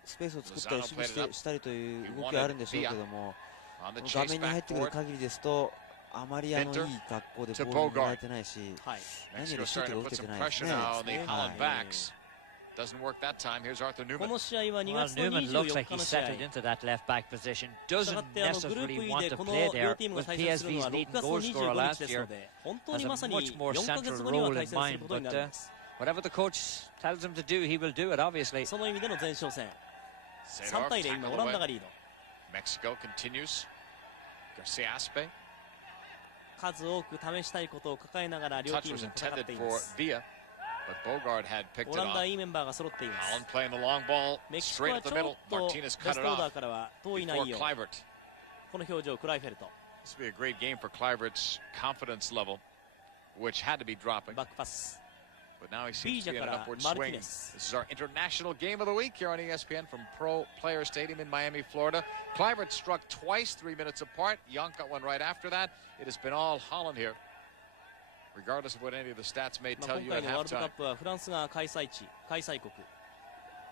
スペースを作ったり守備したりという動きはあるんでしょうけども、画面に入ってくる限りですとあまりいい格好でボールをもらえてないし、何よりシュートが打ててないですね。Doesn't work that time. Here's Arthur Newman. この試合は2月の24日の試合。したがってグループ E でこの両チームが対戦するのは6月25日ですので、本当にまさに4ヶ月後には対戦することになります。Whatever the coach tells him to do, he will do it, obviously. その意味での前哨戦。3対0、今オランダがリード。Mexico continues. Garcia Aspe. 数多く試したいことを抱えながら両チームが戦っています。But Bogard had picked it オラン off. ダいいメンバーが揃っています。 Holland playing the long ball メキシコ straight は at ち the ょ middle. っとベ Martinez ス cut ト it オーダー off からは遠い before 内容。 Clivert. この表情、クライフェルト。 This would be a great game for Clivert's confidence level, which had to be dropping. バックパス。 But now he seems to be in an upward swing. This is our international game of the week here on ESPN from Pro Player Stadium in Miami, Florida. Clivert struck twice, 3 minutes apart. Young got one right after that. It has been all Holland here, regardless of what any of the stats may tell you at 今回のワールドカッ halftime. プはフランスが開催国。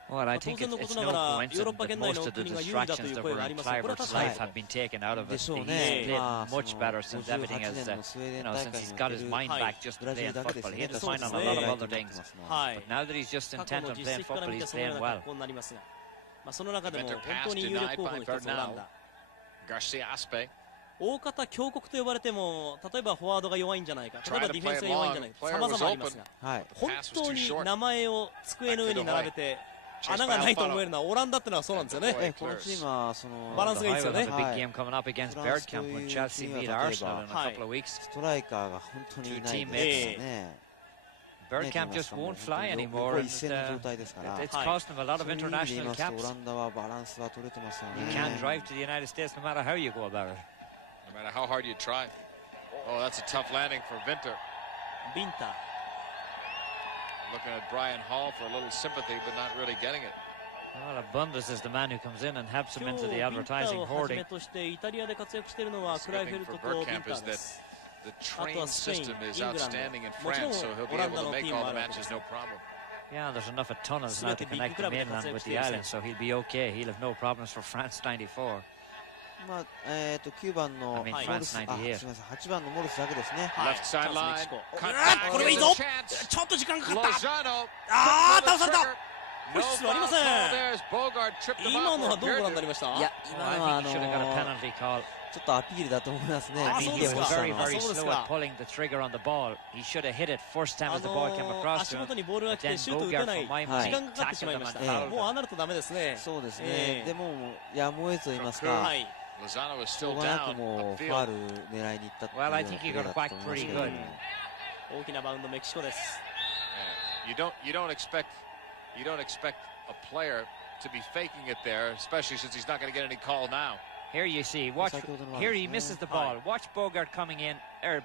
Well, I think it's no coincidence that most of the distractions that were in Clivert's life have been taken out of it. He's played much better since everything has, since he's got his mind back just to playing football. He had his mind on a lot of other things. But now that he's just intent on playing football, he's playing well. その中でも本当に有力候補の一つオランダ。 Garcia Aspe. 大方強国と呼ばれても、例えばフォワードが弱いんじゃないか、例えばディフェンスが弱いんじゃないか、様々ありますが、本当に名前を机の上に並べて穴がないと思えるのはオランダってのはそうなんですよね。このチームはそのバランスがいいですよね。ストライカーが本当にいないですね。Bergkamp just won't fly anymore. It's cost him a lot of international caps. You can't drive to the United States no matter how you go about it. No matter how hard you try. Oh, that's a tough landing for Winter. ビンター。 Looking at Brian Hall for a little sympathy, but not really getting it. Well, Abundus is the man who comes in and helps him into the advertising hoarding. としてイタリアで活躍しているのはクライフェルトとビンターです。 The train system is outstanding in France, so he'll be able to make all the matches no problem. Yeah, there's enough of tunnels now to connect the mainland with the island, so he'll be okay. He'll have no problems for France 94. まあ9番のモルス、すみません、8番のモルスだけですね。Left sideline. これはいいぞ。ちょっと時間かかった。倒された。ホイッスルありません。今のはどうご覧になりました？いや、今のはちょっとアピールだと思いますね。He was very, very slow at pulling the trigger on the ball. He should have hit it first time as the ball came across to him. 足元にボールが来てシュート打てない時間がかかってしまいました。もうああなるとダメですね。そうですね。でもやむを得ずと言いますか。しょうがなくもうファウル狙いに行ったっていう。Well, I think he got back pretty good. 大きなバウンドメキシコです。You don't expect a player to be faking it there, especially since he's not going to get any call now. Here you see, watch. Here he misses the ball. Watch Bogart coming in.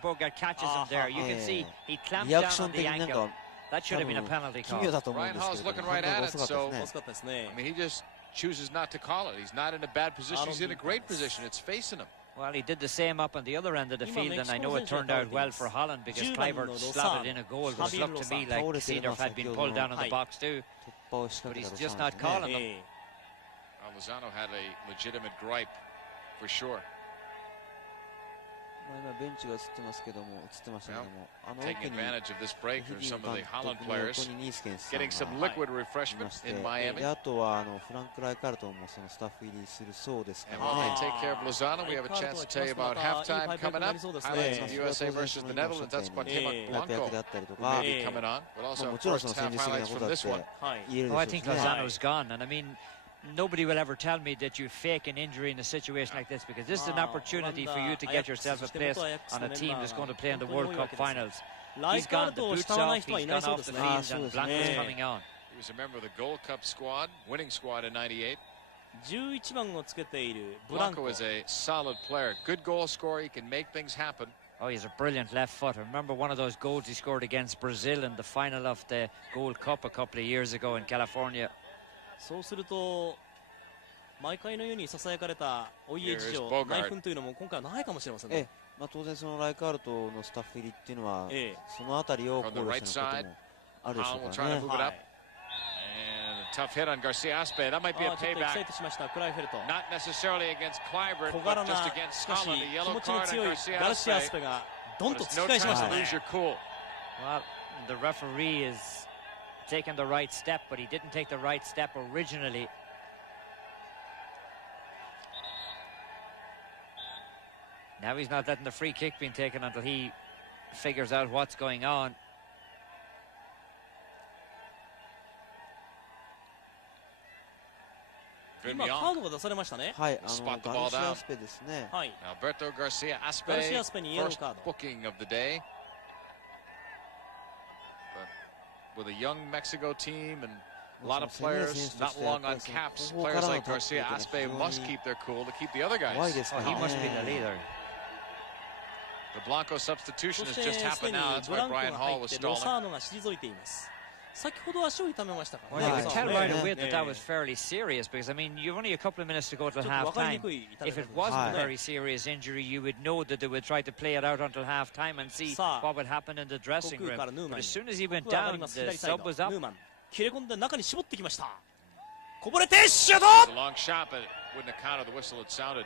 Bogart catches him there. You can see he clamped down on the ankle. That should have been a penalty call. Ryan Hall's looking right at it, so I mean he just chooses not to call it. He's not in a bad position. He's in a great position. It's facing him. Well, he did the same up on the other end of the field, and I know it turned out well for Holland because Clivert slotted in a goal. But it looked to me like Seedorf had been pulled down in the box too. But he's just not calling them. Lozano had a legitimate gripe, for sure. 今ベンチが映ってますけども、映ってましたけども、taking advantage of this break are some of the Holland players getting some liquid refreshment in Miami. あとはフランク・ライカルトもそのスタッフ入りするそうですから And while they take care of Lozano, we have a chance to tell you about halftime coming up. Highlights of the USA versus the Netherlands. That's Cuauhtemoc Blanco who may be coming on. We'll also have first half highlights from this one. Oh, I think Lozano's gone, and I mean, nobody will ever tell me that you fake an injury in a situation like this, because this is an opportunity for you to get yourself a place on a team that's going to play in the World Cup finals. He's gone, the boots off, he's gone off the field, and Blanco's coming on. He was a member of the Gold Cup squad, winning squad in '98. 11番をつけている Blanco is a solid player, good goal scorer. He can make things happen. Oh, he's a brilliant left foot. I remember one of those goals he scored against Brazil in the final of the Gold Cup a couple of years ago in California. そうすると毎回のように囁かれたお家事情、内紛というのも今回はないかもしれませんね。当然そのライカールトのスタッフ入りっていうのは、そのあたりを考慮してのこともあるでしょうからね。Tough hit on Garcia Aspe. That might be a payback. Not necessarily against Kluivert, but just against Holland. A yellow card on Garcia Aspe. But it's no time to lose your cool. Well, the referee is taking the right step, but he didn't take the right step originally. Now he's not letting the free kick being taken until he figures out what's going on. Spot the ball down. Alberto Garcia Aspe, first booking of the day. But with a young Mexico team and a lot of players not long on caps, players like Garcia Aspe must keep their cool to keep the other guys. Oh, he must be the leader. The Blanco substitution has just happened now. That's why Brian Hall was stalling. Well, you could tell right away that that was fairly serious, because I mean, you've only a couple of minutes to go till half-time. If it wasn't a very serious injury, you would know that they would try to play it out until half-time and see what would happen in the dressing room. But as soon as he went down, the sub was up. It's a long shot, but it wouldn't have counted. The whistle had sounded.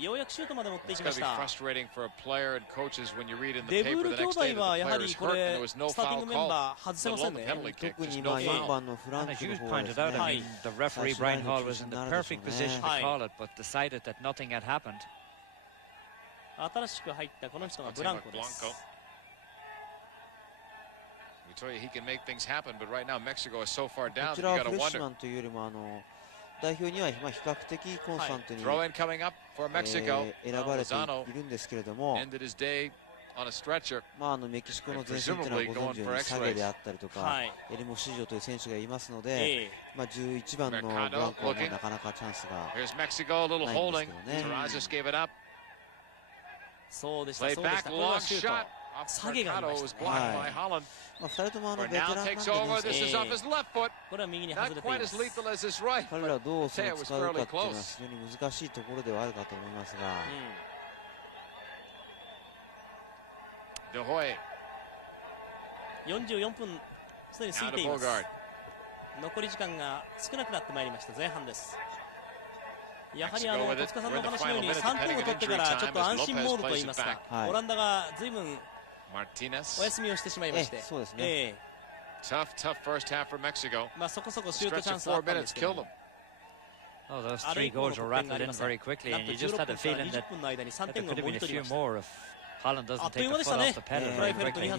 It's going to be frustrating for a player and coaches when you read in the paper the next day that the player is hurt and there was no foul called. Let alone the penalty kick. There's no foul. And as you pointed out, I mean, the referee, Brian Hall, was in the perfect position to call it, but decided that nothing had happened. Blanco. We told you he can make things happen, but right now Mexico is so far down that you got to wonder. 代表には比較的コンスタントに選ばれているんですけれども、メキシコの前線というのはご存知のようにサゲであったりとか、エルモシジョという選手がいますので、11番のブランコはなかなかチャンスがないんですけどね。そうでした、そうでした。これはシュート。下げがありましたね。2人ともベテランなんでね、これは右に外れています。彼らどうそれを使うかっていうのは非常に難しいところではあるかと思いますが、44分すでに過ぎています。残り時間が少なくなってまいりました前半です。やはり戸塚さんのお話のように3点を取ってからちょっと安心モードといいますか、オランダが随分お休みをしてしまいまして、そうですね。そこそこシュートチャンスはあったんですけど、Oh, those 3 goals were rattled in very quickly, and you just had a feeling that there could have been a few more if Holland doesn't take the foot off the pedal very quickly.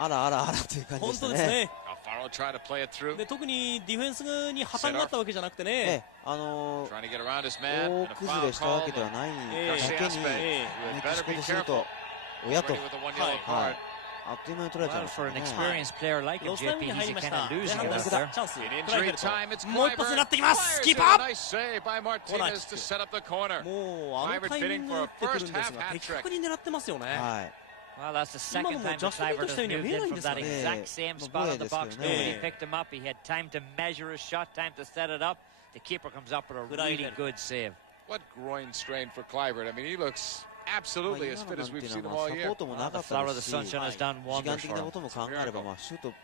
あらあらあらという感じでしたね。で特にディフェンスに破綻があったわけじゃなくてね、大崩れしたわけではないだけに、メキシコとすると親と、あっという間に取られちゃいましたね。ロスタイムに入りました。前半です。チャンス。クライフェルト。もう一発狙ってきます。キーパー。コーナーキック。もうタイミングで打ってくるんですが、的確に狙ってますよね。Well, that's the second time Kluivert has moved in from that exact same spot on the box. Nobody picked him up. He had time to measure his shot, time to set it up. The keeper comes up with a really good save. What groin strain for Kluivert. I mean, he looks absolutely as fit as we've seen him all year. The flower of the sunshine has done wonders for him. シュートも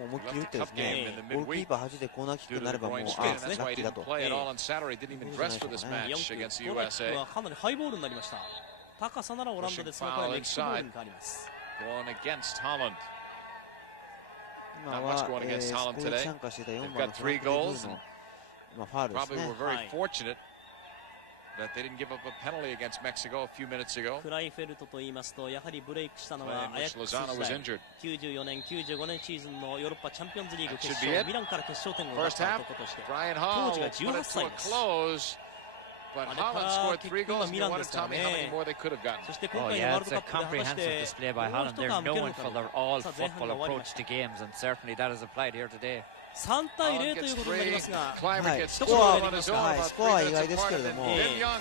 う思いっきり打ってですね、ゴールキーパー弾いてコーナーキックになればもうラッキーだと。4クーはかなりハイボールになりました。高さならオランダですが、これはメキシコボールに変わります。Going against Holland. 今は攻撃参加していた4番のフランク・デ・ブーの今ファウルです Probably ね。 were very fortunate that they didn't give up a penalty against Mexico a few minutes ago. クライフェルトと言いますと、やはりブレイクしたのはアヤックス時代94年、95年シーズンのヨーロッパチャンピオンズリーグ決勝、ミランから決勝点を奪った男として、当時が18歳です。But Holland scored 3 goals. You want to tell me how many more they could have gotten? そして今回のワールドカップで果たして comprehensive display by Holland. They're known for their all-football approach to games, and certainly that is applied here today. 3対0ということになりますが、はい、スコアは意外ですけれども、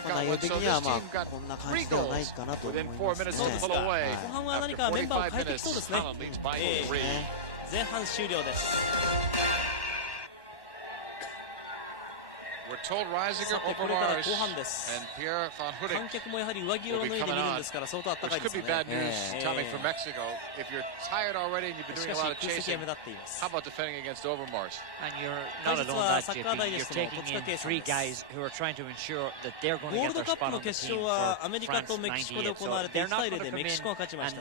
内容的にはまあこんな感じではないかなと思いますね。後半は何かメンバーを変えてきそうですね。前半終了です。We're told Reisiger, Overmars, and Pierre Van Hooding will be coming on. Which could be bad news, Tommy, for Mexico. If you're tired already and you've been doing a lot of chasing, how about defending against Overmars? And you're not alone that, JP. You're taking in 3 guys who are trying to ensure that they're going to get their spot on the team for France 98. So they're not going to come in and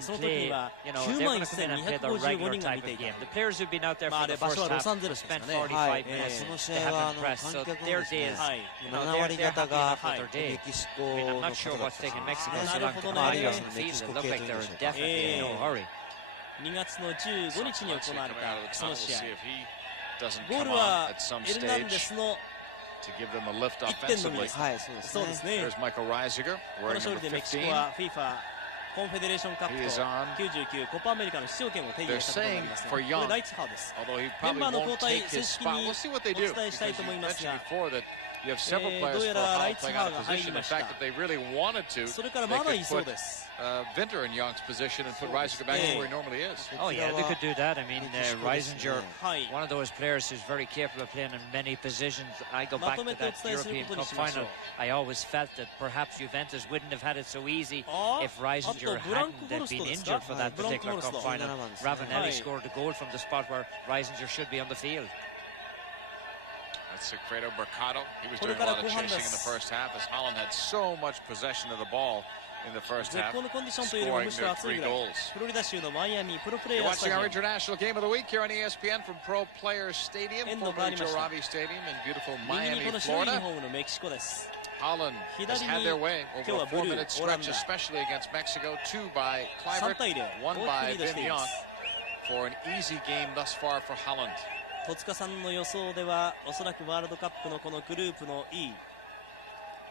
play, you know, they're going to come in and play the regular type of game. The players who've been out there for the first half have spent 45 minutes. They haven't pressed, so their day is, you know, they're happy enough with their day. I mean, I'm not sure what's taking Mexico so long to carry on the field. It looked like they're definitely in no hurry. 2月の15日に行われたその試合。ゴーゴルはエルナンデスの1点のみです。そうですね。この勝利でメキシコは FIFA コンフェデレーションカップと99コパアメリカの出場権を手に入れたことになりますが、これ第1波です。メンバーの交代、正式にお伝えしたいと思いますが、どうやらライツハーが入りました。それからまだいそうです。Vinter in Young's position and put Reisiger back where he normally is. Oh yeah, they could do that. I mean, Reisiger, one of those players who's very capable of playing in many positions. I go back to that European Cup final. I always felt that perhaps Juventus wouldn't have had it so easy if Reisiger hadn't been injured for that particular cup final. Ravanelli scored the goal from the spot where Reisiger should be on the field. That's Sigfredo Mercado. He was doing a lot of chasing in the first half as Holland had so much possession of the ball in the first half, scoring their 3 goals. You're watching our international game of the week here on ESPN from Pro Players Stadium, formerly Joe Robbie Stadium in beautiful Miami, Florida. Holland has had their way over a 4-minute stretch, especially against Mexico. 2 by Kluivert, 1 by Vin Young, for an easy game thus far for Holland. 戸塚さんの予想ではおそらくワールドカップのこのグループの E、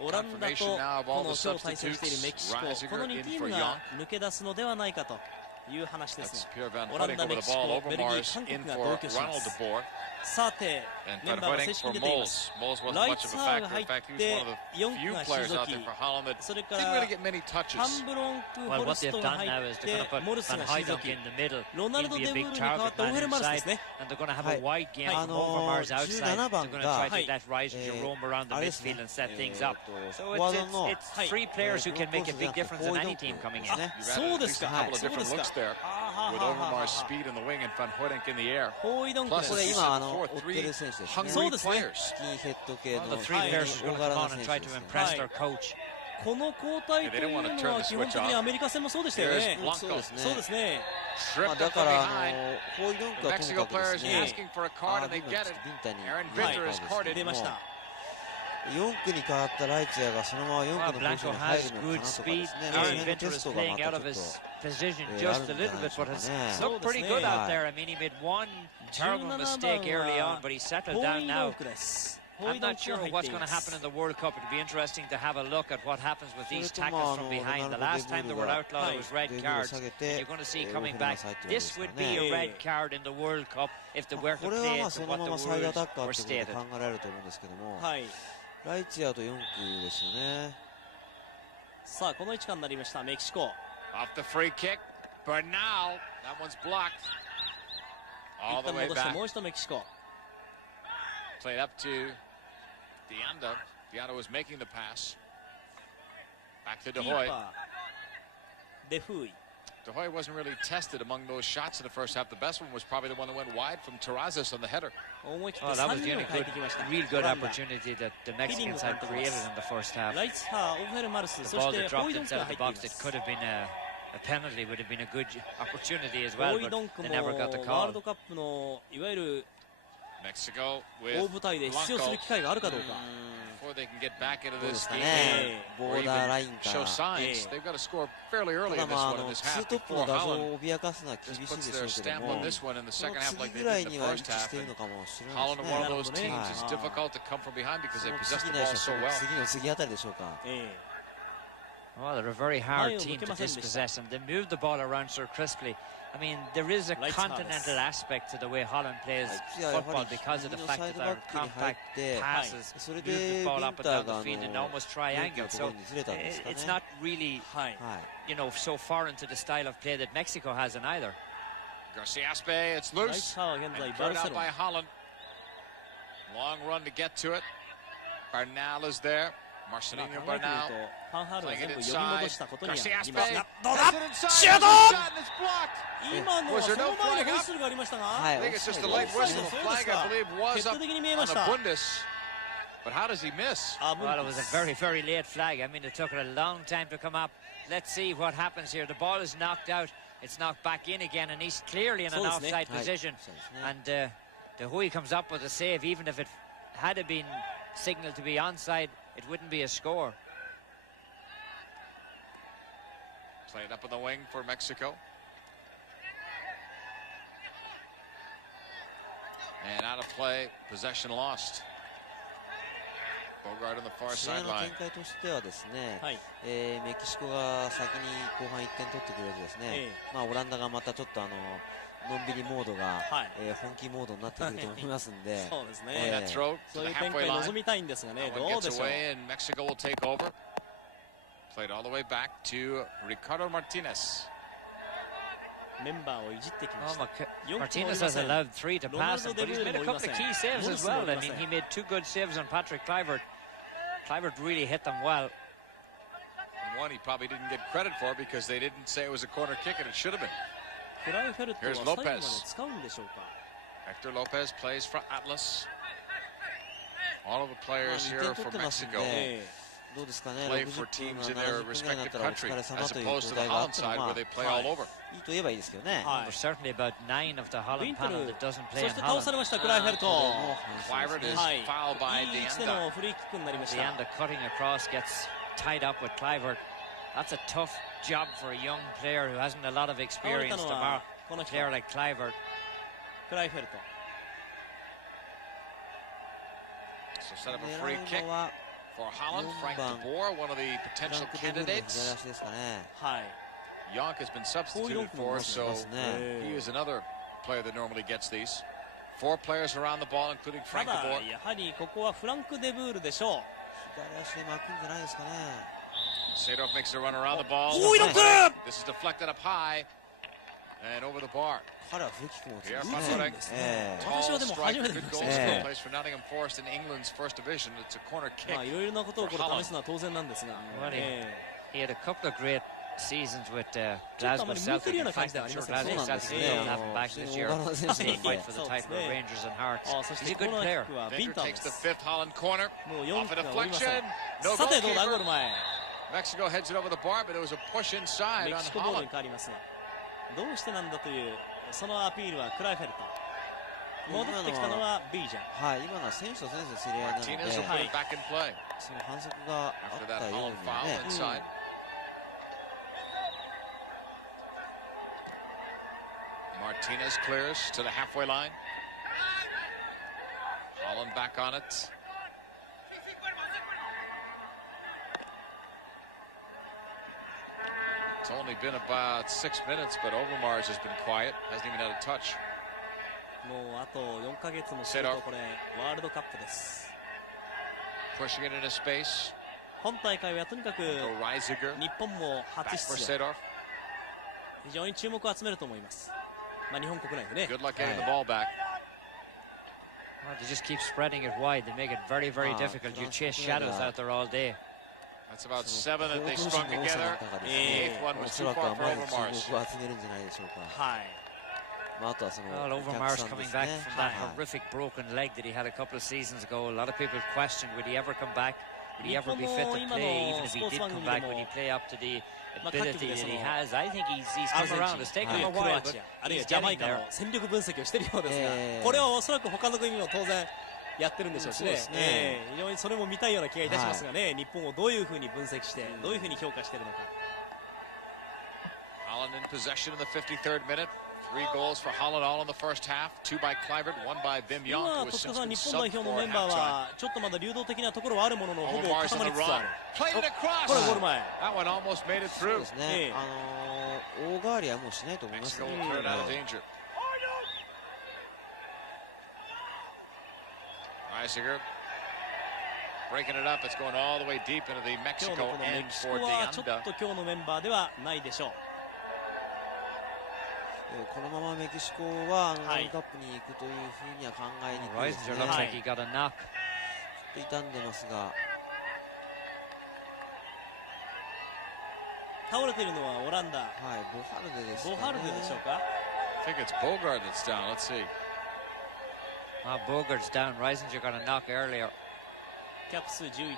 オランダとこの今日対戦しているメキシコ、この2チームが抜け出すのではないかという話ですが、オランダ、メキシコ、ベルギー、韓国が同居します。さて、メンバーが正式に出ています。ライツハーが入って、4区が退き、それからハンブロンク・ホルストが入って、モルスが退き、ロナルド・デ・ブールに代わったオフェルマルスですね。17番が、そうですか。ホイドンクです。これ今追ってる選手ですね。そうですね。スキンヘッド系の大柄な選手ですね。この交代というのは基本的にアメリカ戦もそうでしたよね。そうですね。だからホイドンクはともかくですね、ビンタに出ました。4区に変わったライツヤがそのまま4区のポジションに入るのかなとかですね、その辺のテストがまたちょっとあるんじゃないでしょうかね。Looked pretty good out there. I mean, he made one terrible mistake early on, but he settled down now. I'm not sure what's going to happen in the World Cup. It'll be interesting to have a look at what happens with these tackles from behind. The last time they were outlawed, it was red cards. And you're going to see coming back. This would be a red card in the World Cup if they were to play to what the rules were stated. ライツヤと4区ですよね。さあこの位置からになりましたメキシコ。Off the free kick, Bernal. That one's blocked. All the way back. もう一度メキシコ。Played up to Deanda. Deanda was making the pass. Back to De Hoy. デフーイ。De Hoy wasn't really tested among those shots in the first half. The best one was probably the one that went wide from Terrazas on the header. Oh, that was the only real good opportunity that the Mexicans had created in the first half. The ball that dropped inside the box, it could have been a penalty, would have been a good opportunity as well, but they never got the call. Mexico with Blanco. Before they can get back into this game or even show signs, they've got to score fairly early in this one in this half before Holland just puts their stamp on this one in the second half like they did in the first half. And Holland are one of those teams it's difficult to come from behind because they possess the ball so well. Well, they're a very hard team to dispossess, and they move the ball around so crisply. I mean, there is a continental aspect to the way Holland plays football because of the fact that their compact passes move the ball up and down the field in almost triangle. So it's not really, you know, so foreign to the style of play that Mexico has in either. Garcia-Aspe, it's loose. And cleared out by Holland. Long run to get to it. Bernal is there. Marcelinho Bernal playing it inside. Garcia-Aspe has it inside. Was there no flag up? I think it's just a late whistle. The flag, I believe, was up on the Bundes. But how does he miss? Well, it was a very, very late flag. I mean, it took it a long time to come up. Let's see what happens here. The ball is knocked out. It's knocked back in again, and he's clearly in an offside position. And De Hoy comes up with a save. Even if it had been signaled to be onside, it wouldn't be a score. Played up in the wing for Mexico. And out of play, possession lost. Bogart on the far sideline. 展開としてはですね、メキシコが先に後半1点取ってくれるとですね、まあオランダがまたちょっとのんびりモードが、本気モードになってくると思いますんで、そうですね。そういう展開望みたいんですがね、どうでしょう。Mexico will take over. Played all the way back to Ricardo Martinez. メンバーをいじってきました。Martinez has allowed 3 to pass him, but he's made a couple of key saves as well. I mean, he made 2 good saves on Patrick Kluivert. Kluivert really hit them well. And one he probably didn't get credit for because they didn't say it was a corner kick and it should have been. Here's Lopez. Hector Lopez plays for Atlas. All of the players here for Mexico play for teams in their respective country, as opposed to the Holland side where they play all over. There's certainly about 9 of the Holland panel that doesn't play in Holland. Kluivert is fouled by Deanda. Deanda cutting across gets tied up with Kluivert. That's a tough job for a young player who hasn't a lot of experience to mark a player like Kluivert. So set up a free kick for Holland. Frank de Boer, one of the potential candidates. Yonk has been substituted for, so he is another player that normally gets these. 4 players around the ball, including Frank de Boer. Sadorf makes a run around the ball. This is deflected up high and over the bar. Pierre Panourek, tall striker, good goal scorer, plays for Nottingham Forest in England's first division. It's a corner kick for Holland. Well, he had a couple of great seasons with Glasgow Celtic. In fact, I'm sure Glasgow Celtic will have him back this year to fight for the title of Rangers and Hearts. He's a good player. Victor takes the 5th Holland corner. Off a deflection. No goalkeeper. Mexico heads it over the bar, but it was a push inside on Holland. どうしてなんだというそのアピールはクライフェルト。戻ってきたのは B じゃん。はい、今のは選手と選手の競り合いなので、その反則があったようにね。Martinez clears to the halfway line. Holland back on it. It's only been about 6 minutes, but Overmars has been quiet. Hasn't even had a touch. もうあと4ヶ月もするとこれワールドカップです。Pushing it into space. 今大会はとにかく日本も初出場。非常に注目を集めると思います。まあ日本国内でね。Good luck getting the ball back. Well, they just keep spreading it wide. They make it very, very difficult. You chase shadows out there all day. That's about 7 that they strung together. The 8th one was too far for Overmars. Well, Overmars coming back from that horrific broken leg that he had a couple of seasons ago. A lot of people questioned, would he ever come back? Would he ever be fit to play? Even if he did come back, would he play up to the ability that he has? I think he's come around. It's taken him a while, but he's getting there. 戦力分析をしているようですが、これはおそらく他の国も当然やってるんでしょうしね。非常にそれも見たいような気がいたしますがね、日本をどういうふうに分析して、どういうふうに評価しているのか。Holland in possession in the 53rd minute. 3 goals for Holland, all in the first half. 2 by Kluivert, 1 by Wim Jonk, who was since been subbed for halftime. ちょっとまだ流動的なところはあるものの、ほぼ Overmars 固 on ま the りつつあ run. る。Played it across. これゴール前。That one almost made it そう through. ですね。大変わりはもうしないと思います Mexico よ。 will clear it out of danger. Reisiger breaking it up. It's going all the way deep into the 今日 Mexico のこのメ end キシ for コはちょっ Deanda. と今日のメンバーではないでしょう。このままメキシコはワールドカップに行くというふうには考えにくいですね。 Reisiger looks like he got a knock. ちょっと傷んでますが。倒れているのはオランダ。はい、ボハルデですかね。ボハルデでしょうか。I think it's Bogart that's down. Let's see. Bogart's down. Reisiger got a knock earlier. キャップ数11。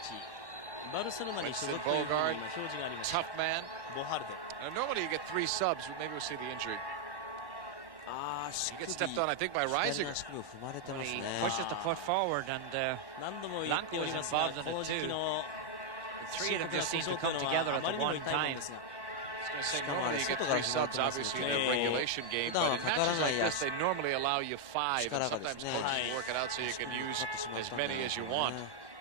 バルセロナに所属というふうに今表示があります。 Tough man. ボハルデ。Normally you get 3 subs. Maybe we'll see the injury. He gets stepped on, I think, by Reisiger. He pushes the foot forward, and 何度も言っておりますが、この時期の the 3 of them just seem to come together at the one time. I was going to say, normally you get 3 subs, obviously, in the regulation game, but in matches like this, they normally allow you 5, and sometimes coaches work it out so you can use as many as you want.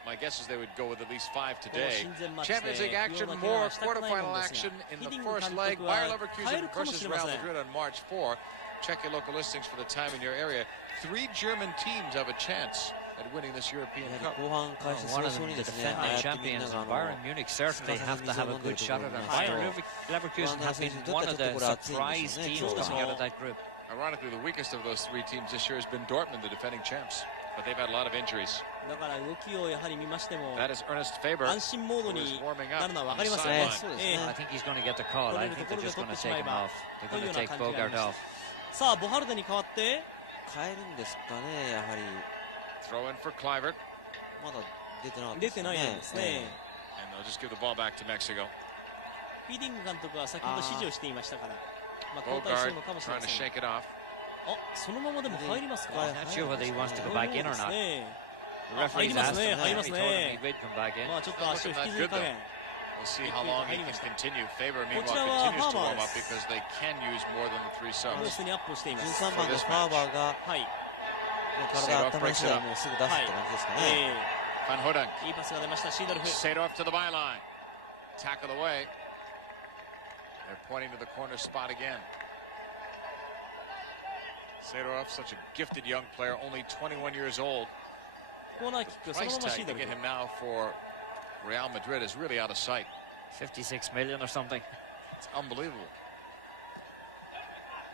My guess is they would go with at least 5 today. Champions League action, more quarterfinal action in the first leg. Bayer Leverkusen versus Real Madrid on March 4. Check your local listings for the time in your area. 3 German teams have a chance at winning this European Cup. One of them, the defending champions, and Bayern Munich certainly have to have a good shot at it. Bayer Leverkusen have been one of the surprise teams coming out of that group. Ironically, the weakest of those 3 teams this year has been Dortmund, the defending champs. But they've had a lot of injuries. だから動きをやはり見ましても、 That is Ernest Faber, 安心モード who に is warming な up るのは on 分か the りますね。 sideline. I think he's going to get the call. I think they're just going to take him off. They're going to take Bogart off. さあ、ボハルデに代わって変えるんですかね、やはり。 Throw in for Kluivert. まだ出てなかった出てないんですね。 And they'll just give the ball back to Mexico. フィーディング監督は先ほど指示をしていましたから、まあ、交代す Bogart るのかもしれ trying ま to せん。 shake it off. あ、そのままでも入りますか。I'm not sure whether he wants to go back in or not. The referee's 入ります asked ね、 him, 入ります he told him ね he。would come back in. まあちょっと足を引きずり加減。 We'll see how long he can continue. Faber, meanwhile, こちらは continues to warm up ハーバーです。 because they can use more than the 3もう subs. すでにアップをしています。 13番のファーバーがはい。体温め次第もうすぐ出すって感じですかね。Van Hooydonk. いいパスが出ました、シードルフ。 Sadorf to the byline. Tackle away. They're pointing to the corner spot again. Sadorf, such a gifted young player, only 21 years old. コーナーキッ The ク、その price ままシ tag ード to ル get フ。 him now for Real Madrid is really out of sight. 56 million or something. It's unbelievable.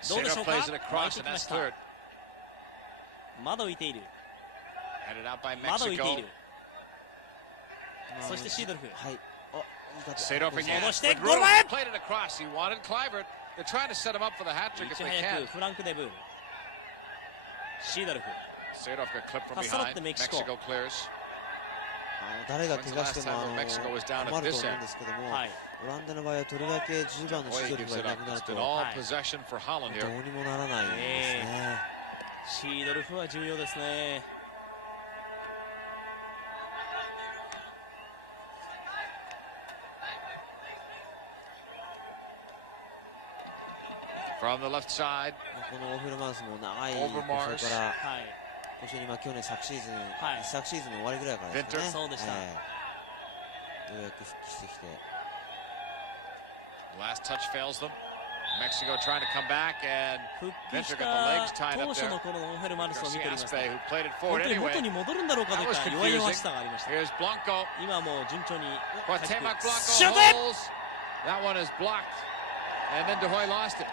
どうでしょ Sadorf うか。 plays it 巻 across, いてき and ま that's した。 third. まだ浮いている。 Headed out by まだ浮いてい Mexico. る。そしてシードルフ。はい。あ、いい形。 Sadorf again. 戻して With ゴール room. 前。 Played it across. He wanted Kluivert. They're trying to set him up for the hat い trick if ち they 早 can. くフランクデブー。シードルフ。 Sadorf got clipped from かっさらって behind. メキシコ。 Mexico clears. 誰が怪我しても困ると思うんですけども、はい。オランダの場合はとりわけ10番のシードルフがいなくなる It's と been ど all possession for Holland う here. にもならないんですね。シードルフは重要ですね。 From the left side. このオフェルマウスも長い Overmars 故障からはい。故障に去年昨シーズン、はい一昨シーズンの終わりぐらいからですかね。そうでした。ようやく復帰してきて。 Last touch fails them. Mexico trying to come back, and 復帰し Venture got the た legs tied 当 up 初 there. の頃のオフェルマルスを見ていますと、 Garcia Aspe, who played it 本 forward 当に anyway. 元に戻るんだろうかといっ That was た弱々 confusing. しさがありました。 Here's Blanco. 今もう順調に Cuauhtemoc シュー Blanco ト holds. That one is blocked. And then De Hoy lost it.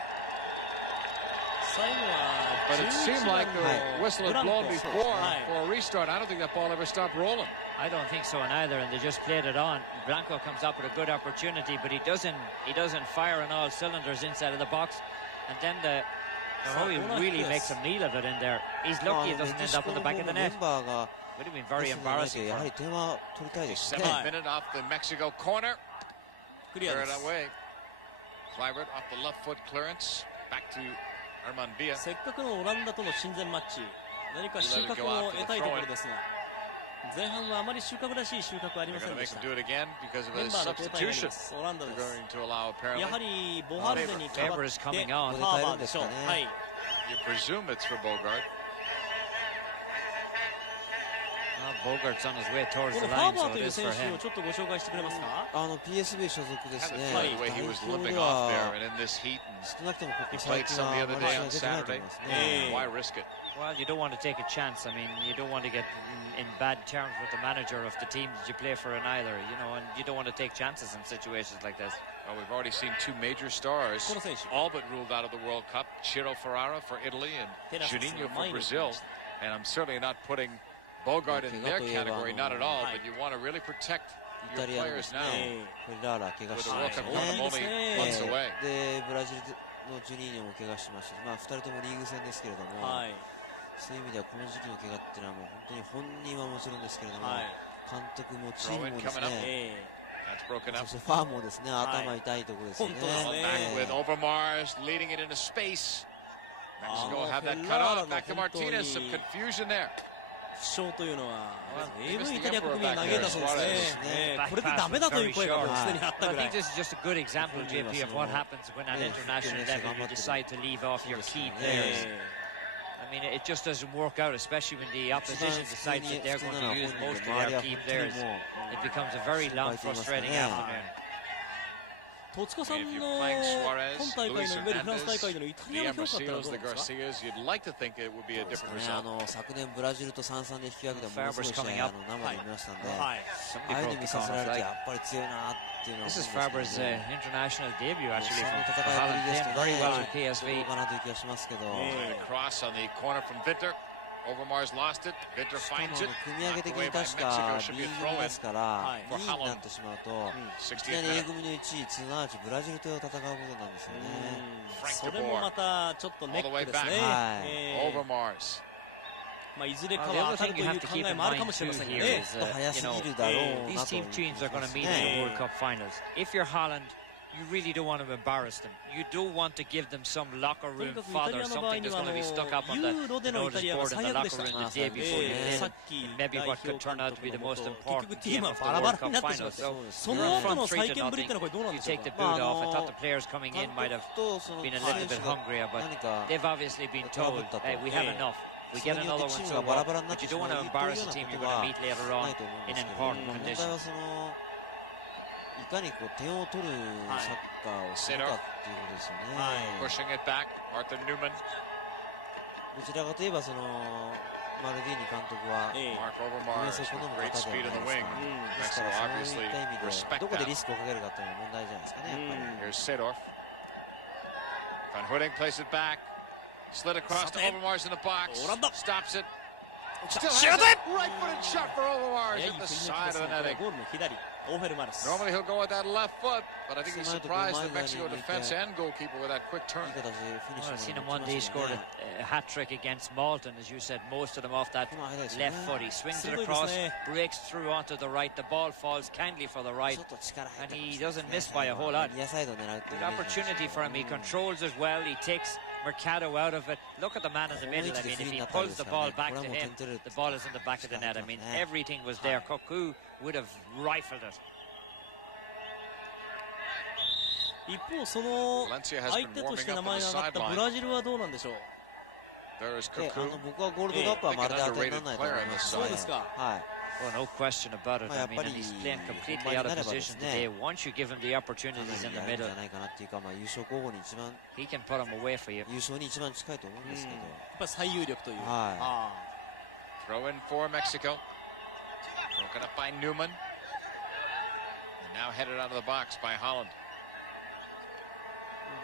But it seemed like the whistle had blown before for a restart. I don't think that ball ever stopped rolling. I don't think so either, and they just played it on. Blanco comes up with a good opportunity, but he doesn't fire on all cylinders inside of the box. And then he really makes a meal of it in there. He's lucky it doesn't end up in the back of the net. Would have been very embarrassing for him. 7th minute off the Mexico corner. Clear it away. Kluivert off the left foot clearance. Back to Armand Villa. せっかくのオランダとの親善マッチ、何か収穫を得たいところですが、前半はあまり収穫らしい収穫はありませんでした。メンバーの交代になります。オランダです。やはりボハルデに代わってハーバーでしょう。はい。You presume it's for Bogart. Bogart's on his way towards the このハ line, ーバ so ーと it いう is 選 for 手 him. をちょっとご紹介してくれますか。PSV 所属ですね。 The way he was limping off there and in this heat, 少なくともここ he 最 played 近 some は the あ other まり day 試合 on 出てないと Saturday. 思いますね。Why risk it? Well, you don't want to take a chance. I mean, you don't want to get in bad terms with the manager of the team that you play for in either, you know, and you don't want to take chances in situations like this. Well, we've already seen two major stars, この選手。 all but ruled out of the World Cup. Ciro Ferrara for Italy and Juninho for Brazil. And I'm certainly not putting Bogart in their category, not at all, but you want to really protect your players now. これラーラ怪我 With し the ま World した Cup ね。 tournament only months away. でブラジルのジュニーニョも怪我しましたし、2人ともリーグ戦ですけれども、そういう意味ではこの時期の怪我っていうのはもう本当に本人はもちろんですけれども、監督もチームもですね、そしてファンもですね、頭痛いところですよね。 Back with Overmars leading it into space. Mexico will have that cut off. Back to Martinez. Some confusion there. 負傷というのは、AV イタリア国民投げたそうですね。これでダメだという声がもうすでにあったぐらい。 I think this is just a good example, JP, of what happens when at international level you decide to leave off your key players. I mean, it just doesn't work out, especially when the opposition decides that they're going to use most of their key players. It becomes a very long, frustrating afternoon. 戸塚さんの今大会のいわゆるフランス大会でのイタリアの評価ってのはどうなんですか。昨年ブラジルと3-3で引き分けたものすごい試合生で見ましたんで、ああいうの見させられてやっぱり強いなっていうのは。 This is Faber's international debut, actually. その戦いぶりですと very well ね、 at PSV. どうかなという気がしますけど。 Cross on the corner from Winter. Overmars lost it. Winter finds it. 組み上げ的に確か B 組ですから2位になってしまうといきなり A 組の1位すなわちブラジルと戦うことなんですよね。それもまたちょっとネックですね。 Overmars. いずれかは当たるという考えもあるかもしれませんね。 早すぎるだろうなと。 These teams are going to meet in the World Cup finals. If you're Holland, you really don't want to embarrass them. You don't want to give them some locker room fodder, something that's going to be stuck up on the notice board in the locker room the day before you play. Maybe what could turn out to be the most important game of the World Cup finals. So, front three to nothing. You take the boot off. I thought the players coming in might have been a little bit hungrier, but they've obviously been told, hey, we have enough. We get another one, so what? But you don't want to embarrass a team you're going to meet later on in important conditions. いかにこう点を取るサッカーをするかっていうことですよね。Pushing it back. Arthur Newman. どちらかといえばそのマルディーニ監督はMark Overmars with great speed in the wing. ですからそういった意味でどこでリスクをかけるかっていうのが問題じゃないですかね。やっぱり Here's Seedorf. Van Hooding plays it back. Slid across to Overmars in the box. Stops it. Still has it. Right-footed shot for Overmars at the side of the netting. Normally he'll go with that left foot, but I think he surprised the Mexico defense and goalkeeper with that quick turn. I've seen him one day scored a hat-trick against Malton, as you said, most of them off that left foot. He swings it across, breaks through onto the right, the ball falls kindly for the right, and he doesn't miss by a whole lot. Good opportunity for him. He controls it well, he takes Mercado out of it. Look at the man in the middle. I mean, if he pulls the ball back to him, the ball is in the back of the net. I mean, everything was there. Koku would have rifled it. 一方その相手として名前が上がったブラジルはどうなんでしょう。僕はゴールドカップはまるで当てにならないと思います。そうですか。はい。 Well, no question about it. I mean, and he's playing completely out of position today. Once you give him the opportunities in the middle, he can put them away for you. 優勝に一番近いと思うんですけど。やっぱり最有力という。は Throw in for Mexico. Broken up by Newman. And now headed out of the box by Holland.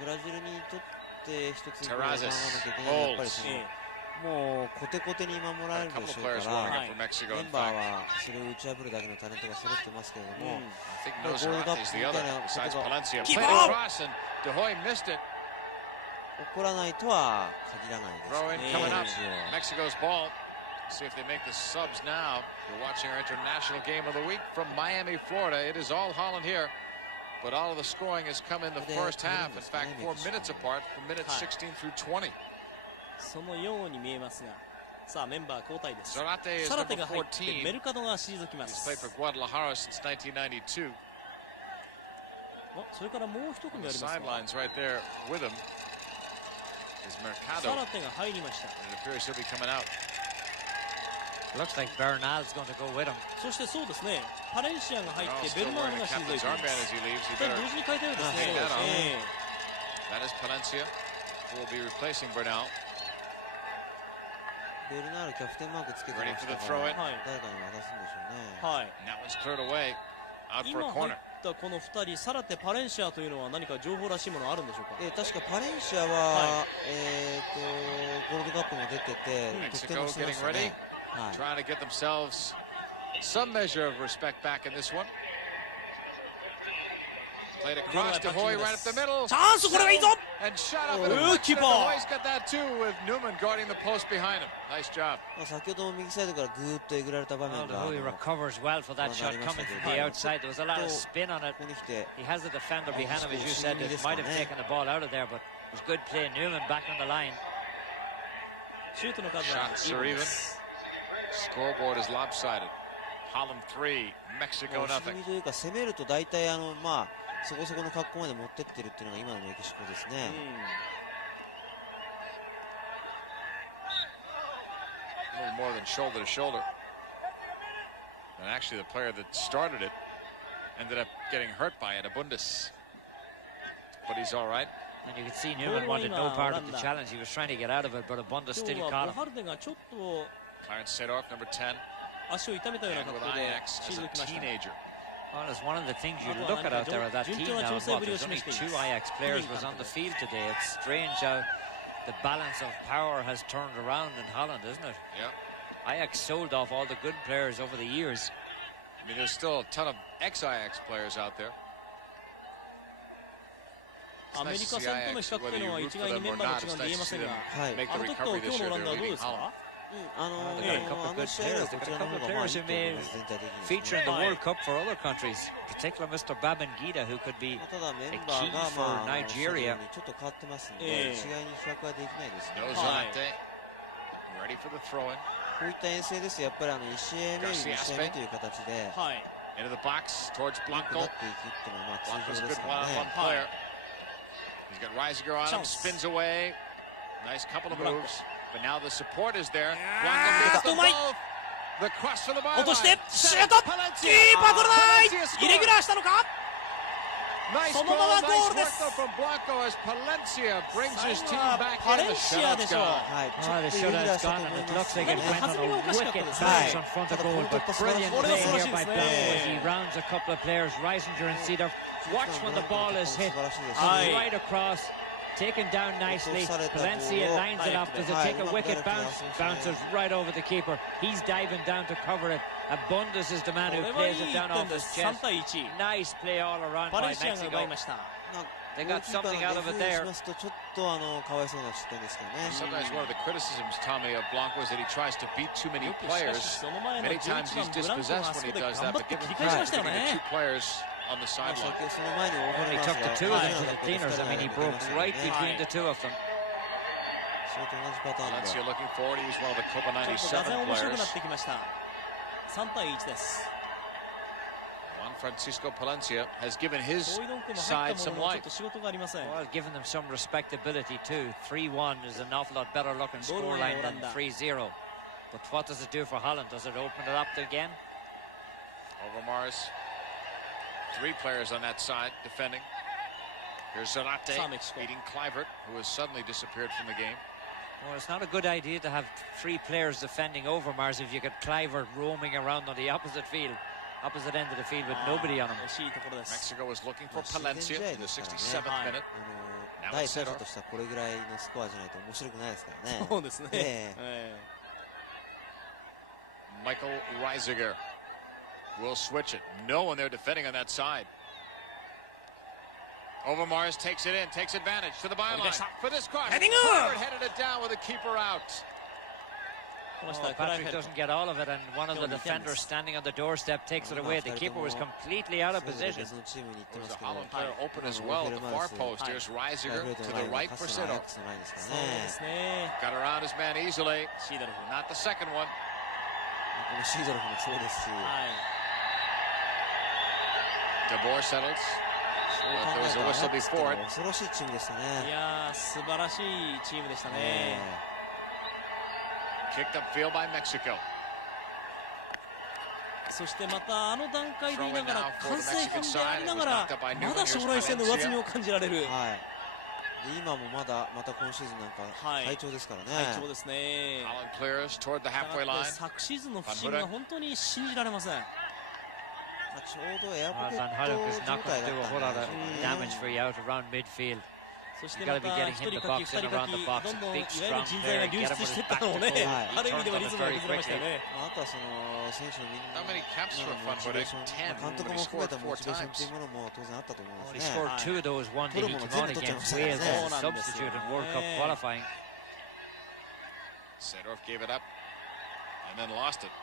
ブラジルにとっって一つに守らなきゃいけないのはやっぱりもうコテコテに守られるでしょうから、メンバーはそれを打ち破るだけのタレントが揃ってますけれども、ゴールドカップみたいなことが起こらないとは限らないですね。See if they make the subs now. You're watching our international game of the week from Miami, Florida. It is all Holland here, but all of the scoring has come in the first half. In fact, 4 minutes apart from minutes 16 through 20. そのように見えますが、さあメンバー交代です。Zarate is サラテ number が入ってメ 14. ルカドが退きま He's す。 played for Guadalajara since 1992. それからもう一組 On あ the りますが、 sidelines right there with him is サ Mercado. ラテが入りました。 And it appears he'll be coming out. Looks like Bernal's going to go with him. そしてそうですね、パレンシアが入っ Oh, て still ベルナー wearing ル the が退い captain's ていま armband す。 as he leaves. He 同 better. 時に変えたようですね。 Take that off. え That is Palencia, who will be replacing Bernal. ベルナールキャプテンマークつけてま Ready し for た the から throw-in. はい誰かに渡すんでしょうね。はい。 And that one's cleared away. Out for 今 a 入 corner. ったこの2人、サラテ、パレンシアというのは何か情報らしいものあるんでしょうか。確かパレンシアは、ゴールドカップも出てて、得点 Mexico もしてま getting した ready. ね。はい。 Trying to get themselves some measure of respect back in this one. Played across to Hoy right up the middle. チャンス、これはいいぞ。 And shot up in Oh, the keeper. Hoy's got that too with Newman guarding the post behind him. Nice job. 先ほども右サイドからぐーっとえぐられた場 Well, 面 the が Hoy recovers well for that shot coming from the outside. There was a lot of spin on it. ここに来て He has a defender behind him, as you said. It might have taken the ball out of there, but it was good play. Newman back on the line. シュートの数は Shots are イーブン even. です。 Scoreboard is lopsided. Holland 3, Mexico 押し nothing. 組みというか攻めると大体そこそこの格好まで持ってってるっていうのが今のメキシコですね。A little more than shoulder to shoulder. And actually the player that started it ended up getting hurt by it, Abundis. But he's all right. And you could see Newman wanted no part of the challenge. He was trying to get out of it, but Abunda 今 still 日は caught ボ him. ハルデがちょっと Clarence Sadorf, number 10. 足を痛めたような And 格 with 好で Ajax as 退 a きました。 teenager. Well, it's one of the things you look at out there of that team now. What, there's only 2 Ajax players was on the field today. It's strange how the balance of power has turned around in Holland, isn't it? Yeah. Ajax sold off all the good players over the years. I mean, there's still a ton of ex-Ajax players out there. アメリカ戦との比較というのは一概にメンバーの違いで言えませんが、はい。 Make あ the の時と recovery 今 this 日 year. のオランダ They're はどう leading ですか Holland. あの試合はこちらの方がいいと思います全体的に。 Feature in the World Cup for other countries, particularly Mr. Babangida, who could be ただメンバーがちょっと変わってますので、一概に比較はできないですね。 No はい Zante. Ready for the throw-in. こういった遠征ですよ。やっぱり1試合目より2試合目という形で、はい。 Into the box towards 良くな Blanco. っていくっていうのは通 Blanco's 常 a で good すからね。 one-on-one player. He's got Reisiger on him, Chance. spins away. Nice couple of Blanco. moves. But now the support is there. Blanco beats them both. The cross for the 落と byline. してシュート、キーパー取れない、イレギュラーしたのか。 Nice そ goal, のままゴール nice で work す。 though from Blanco as Palencia brings his 最 team 後は back パ in. レ The ンシアで shutouts しょう。 gone. はい。ちょ Oh, っ the とイレギュラー shootout's したと gone, 思い and it ま looks す like ね。 it went on a wicked bounce in front of goal. But brilliant play here by Blanco as he rounds a couple of players, Reisinger and Cedar. Watch when the ball is hit. Aye. Right across, taken down nicely. Palencia lines it up. Does it take a wicked bounce? Bounces right over the keeper. He's diving down to cover it. Abundis is the man who これはい plays い it down 点 off で his す。3 chest. 対1。 Nice play all around パレ by ンシアが奪い Mexico. ました。 They got something out of it there. しますとちょっとかわいそうな失点ですけどね。 Sometimes one of the criticisms, Tommy, of Blanco is that he tries to beat too many よくしかし players. その前の Many times 11 he's 番ブランコがあ dispossessed そ when こ he で does 頑 that. 張っ But て give 切 him り返しましたよ credit, giving ね the 2 players on the sideline. その前にオー Only バー took the 2 of them to the cleaners. I mean, he broke right ね。 between the 2 of them. それと同じパターンで。 Valencia looking forward. He was one of the Copa ちょっと打線 97面白くな players. ってきました。3対1です。 Juan Francisco Palencia has given ボ his イドンコも side 入った some もののちょっ life. と仕事がありません。 Well, giving them some respectability too. 3-1 is an awful lot better looking Goal scoreline than Holanda. 3-0. But what does it do for Holland? Does it open it up again? Over Mars. 3 players on that side defending. Here's Zarate Sa Mexico. beating Clivert, who has suddenly disappeared from the game. Well, it's not a good idea to have 3 players defending over Mars if you get Clivert roaming around on the opposite field. opposite end of the field with nobody on him. Mexico was looking for Palencia in the 67th minute. 第三者としてはこれぐらいのスコアじゃないと面白くないですからね。そうですね。Michael Reisiger will switch it. No one there defending on that side. Overmars takes it in, takes advantage to the byline for this cross. Headed it down with the keeper out. Oh, Patrick doesn't get all of it, and one of the defenders standing on the doorstep takes it away. The keeper was completely out of position. There's a Holland player open as well at the far post. Here's Reisiger to the right for Sido. Got around his man easily. Not the second one. DeBoer settles. But there was a whistle before it. 恐ろしいチームでしたね。いやー、素晴らしいチームでしたね。Kicked upfield by Mexico. そしてまたあの段階でいながら完成品でありながらまだ将来性の上積みを感じられる。はい。で今もまた今シーズンなんか最長ですからね。最長ですね。昨シーズンの不振が本当に信じられません。ちょうどエアポケット状態だったんで。そしてまた一人かき二人かきどんどんいわゆる人材が流出していったのをね、ある意味ではリズムが崩れましたよね。あとはその選手のみんなのモチベーション、監督も含めたモチベーションっていうものも当然あったと思いますね。取るもの全部取っちゃいましたからね。そうなんですよ。Sedorf gave it up and then lost it.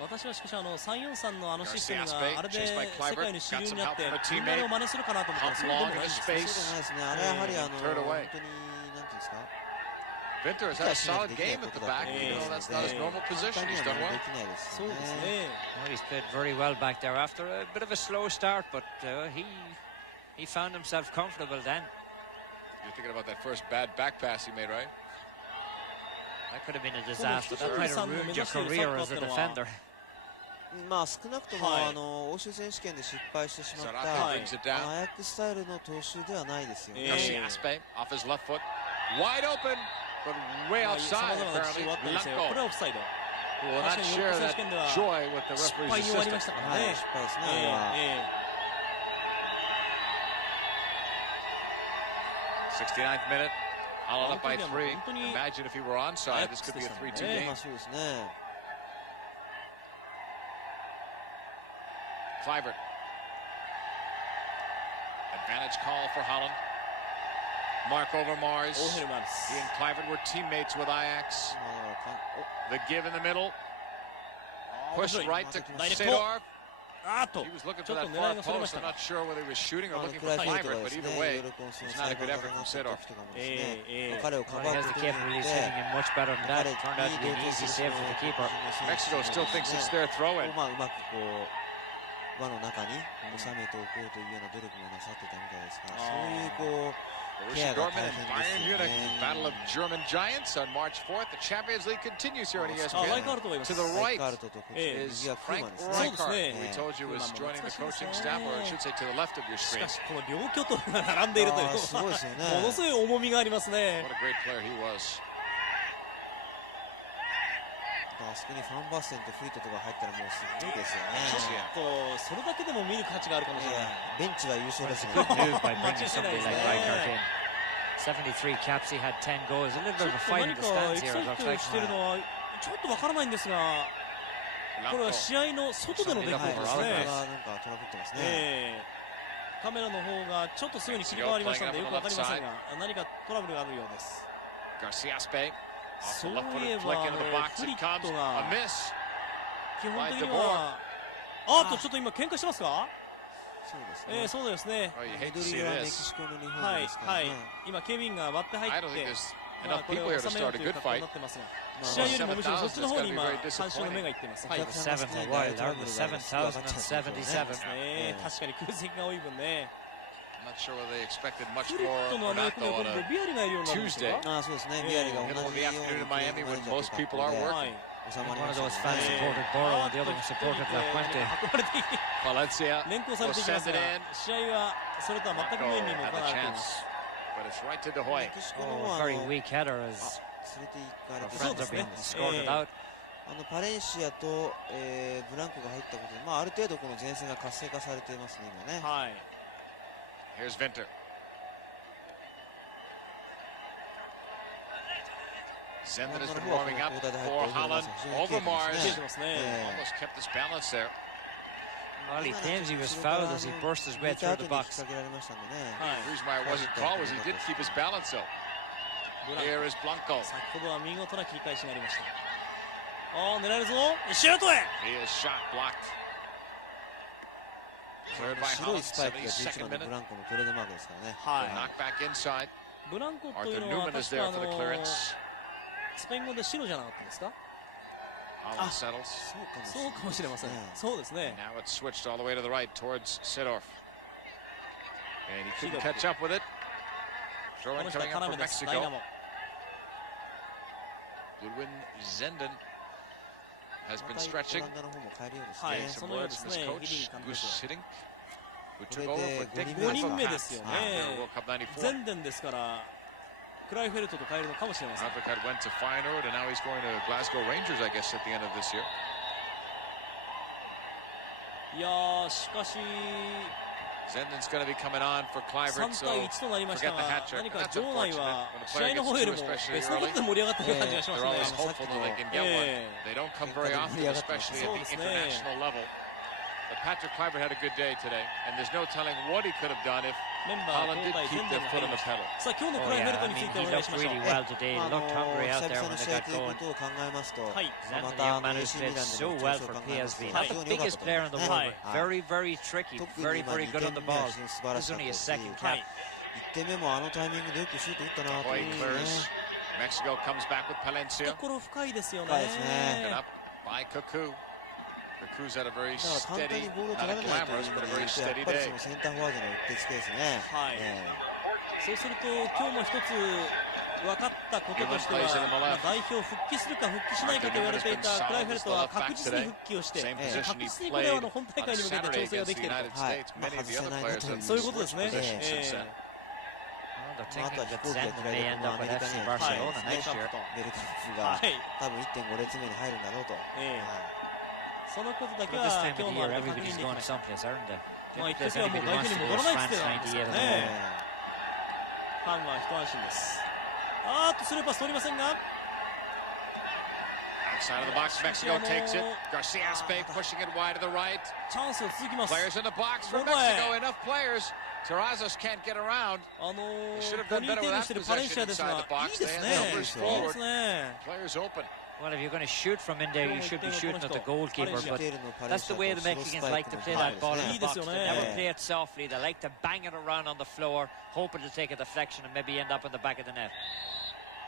私はしかし343のあのシステムがあれで世界の主流になってみんなを真似するかなと思ったらそうでもないですね。そうでもないですね。あれはやはり本当になんていうんですか。Vinter has had a solid game at the back. You know, that's not his normal position. He's done well. そうですね。Well, he's played very well back there after a bit of a slow start, but he found himself comfortable then. You're thinking about that first bad back pass he made, right? That could have been a disaster. That might have ruined your career as a defender. まあ少なくとも欧州選手権で失敗してしまったアヤックスタイルの投手ではないですよね。Off his left foot, wide open, but way outside. Apparently, Blanco. これはオフサイド。Will not share that joy with the referee's assistant. 失敗に終わりましたからね。失敗ですね。69th minute, Holland up by 3. Imagine if he were onside, this could be a 3-2 game. そうですね。Clivert. Advantage call for Holland. Mark Overmars. He and Clivert were teammates with Ajax. The give in the middle. Push right to Sedorf. He was looking for that far post. I'm not sure whether he was shooting or looking for Clivert, but either way, it's not a good effort from Sedorf. He has the capability of hitting him much better than that. It turned out to be an easy save for the keeper. Mexico still thinks it's their throw-in. 輪の中に収めておこうというような努力もなさってたみたいですから、そういうケアが大変ですよね。Battle of German Giants on March 4th. The Champions League continues here on ESPN. To the right is Frank Rijkaard, who we told you was joining the coaching staff, or I should say to the left of your screen. しかしこの両巨頭が並んでいるというのはものすごい重みがありますね。What a great player he was. あそこにファンバステンとフリートとか入ったらもうすごいですよね。ちょっとそれだけでも見る価値があるかもしれない。ベンチは優勝ですね。73 caps, he had 10 goals. A little bit of a fight in the stands here. してるのはちょっとわからないんですが、これは試合の外での出来事ですね。なんかトラブってますね。カメラの方がちょっとすぐに切り替わりましたのでよくわかりませんが、何かトラブルがあるようです。そういえばフリットが基本的にはちょっと今喧嘩してますか？そうですね。緑がメキシコの日本ですからね。今警備員が割って入ってこれを収めようという格好になってますが、試合よりもむしろそっちの方に今観衆の目がいっています。確かに空席が多い分ね。Not sure whether they expected much フリ more ットの or アメリ not カで though 今 on 度ビアリがいるようになるんです Tuesday. か？そうですね。ビアリが同じように Middle of the afternoon in Miami when most people are working. One of those fans supported Borough and the other one supported La Fuente. Valencia 連行され will ていきま send す it が、 in. 試合はそれとは全く無縁にも Had か the なっています。 chance, but it's right to De Hoy. メキシコの Oh, 方は very weak header as 連れて行かれ our て friends are being escorted out. パレンシアと、ブランコが入ったことで、ある程度この前線が活性化されていますね、今ね。はい。Here's Winter. Zenden has been warming up for Holland. Over Mars. Almost kept his balance there. Well, he claims he was fouled as he burst his way through the box. The reason why it wasn't called was he did keep his balance though. Here is Blanco. 先ほどは見事な切り返しになりました。狙えるぞ。シュートへ。He is shot blocked. Cleared by Holland. 72nd minute. ブランコのトレードマークですからね。はい。Knock back inside. ブランコという Arthur のは Newman is 確 there か for the clearance. スペイン語で白じゃなかったですか？ Holland settles. そうかもしれません。そうですね。Now it's switched all the way to the right towards Sidorf. And he couldn't catch up with it. Throw in coming up for Mexico. Ludwig Zenden has been stretching. Getting some words from his coach, Gus Hiddink, who took over for Dick 5人目ですよね。 World Cup 94. ゼンデンですから、クライフェルトと変えるのかもしれません。Advocat went to Feyenoord and now he's going to Glasgow Rangers, I guess, at the end of this year. いやー、しかし Zenden's going to be coming on for Kluivert, 3 so 対1となりました forget the が hat trick. 何か That's 場内 unfortunate は when a 試合 player の gets 方より two, も especially 別のこと early. で盛り上がってる感じがしま They're す always ね。 hopeful that they can get one. They don't come very often, especially at the international level. But Patrick Kluivert had a good day today, and there's no telling what he could have done if メンバー Holland 交 did 代 keep ゼンデン their が foot 入 on りま the した。 pedal. さあ今日のクライフェルトについてお願いしましょう。 He looked really well today. He looked hungry out there when they got 久々 going. の試合ということを考えますと、はい。Zenden, the young man who's played so well for PSV. Not the biggest player in the world, but very, very tricky, very, very good on the ball. This is only his second cap. 1点目もあのタイミングでよくシュート打ったなと思いますね。 Mexico comes back with Palencia. 懐深いですよね。深いですね。 Picked up by Cuckoo. Cuckoo's had a very だから簡単 steady, にボールを取ら not れないという glamorous, 意 but a 味で very 言うと、やっ steady ぱり day. そのセンターフォワードのうってつけですね。はい。そうすると今日も一つ分かったこととしては、代表復帰するか復帰しないかと言われていたクライフェルトは確実に復帰をして、確実にこれは本大会に向けて調整ができていると。そういうことですね。They're thinking that Zenden may end up at FC Barcelona next year. ベルカップが多分 1.5 列目に入るんだろうと。そのことだけ But は this time 今 of 日 the の year, 確認で everybody's き going ました。 someplace, aren't they? 一 There's 時はもう anybody 代 wants 表 to に go 戻 to らないって France 言ってたんですよ 90 at the ね。 moment. ファンは一安心です。スルーパス取りませんが。 Outside of the box, Mexico takes it. Garcia Aspe pushing it wide to the right. チャンスが続きます。 Players in the box for Mexico. Enough players. Terrazas can't get around. ポニーテールにしてるパレンシアですが、いいですね。いいですね。 Players open. Well, if you're going to shoot from in there, you should be shooting at the goalkeeper. But that's the way the Mexicans like to play that ball in the box. They never play it softly. They like to bang it around on the floor, hoping to take a deflection and maybe end up in the back of the net.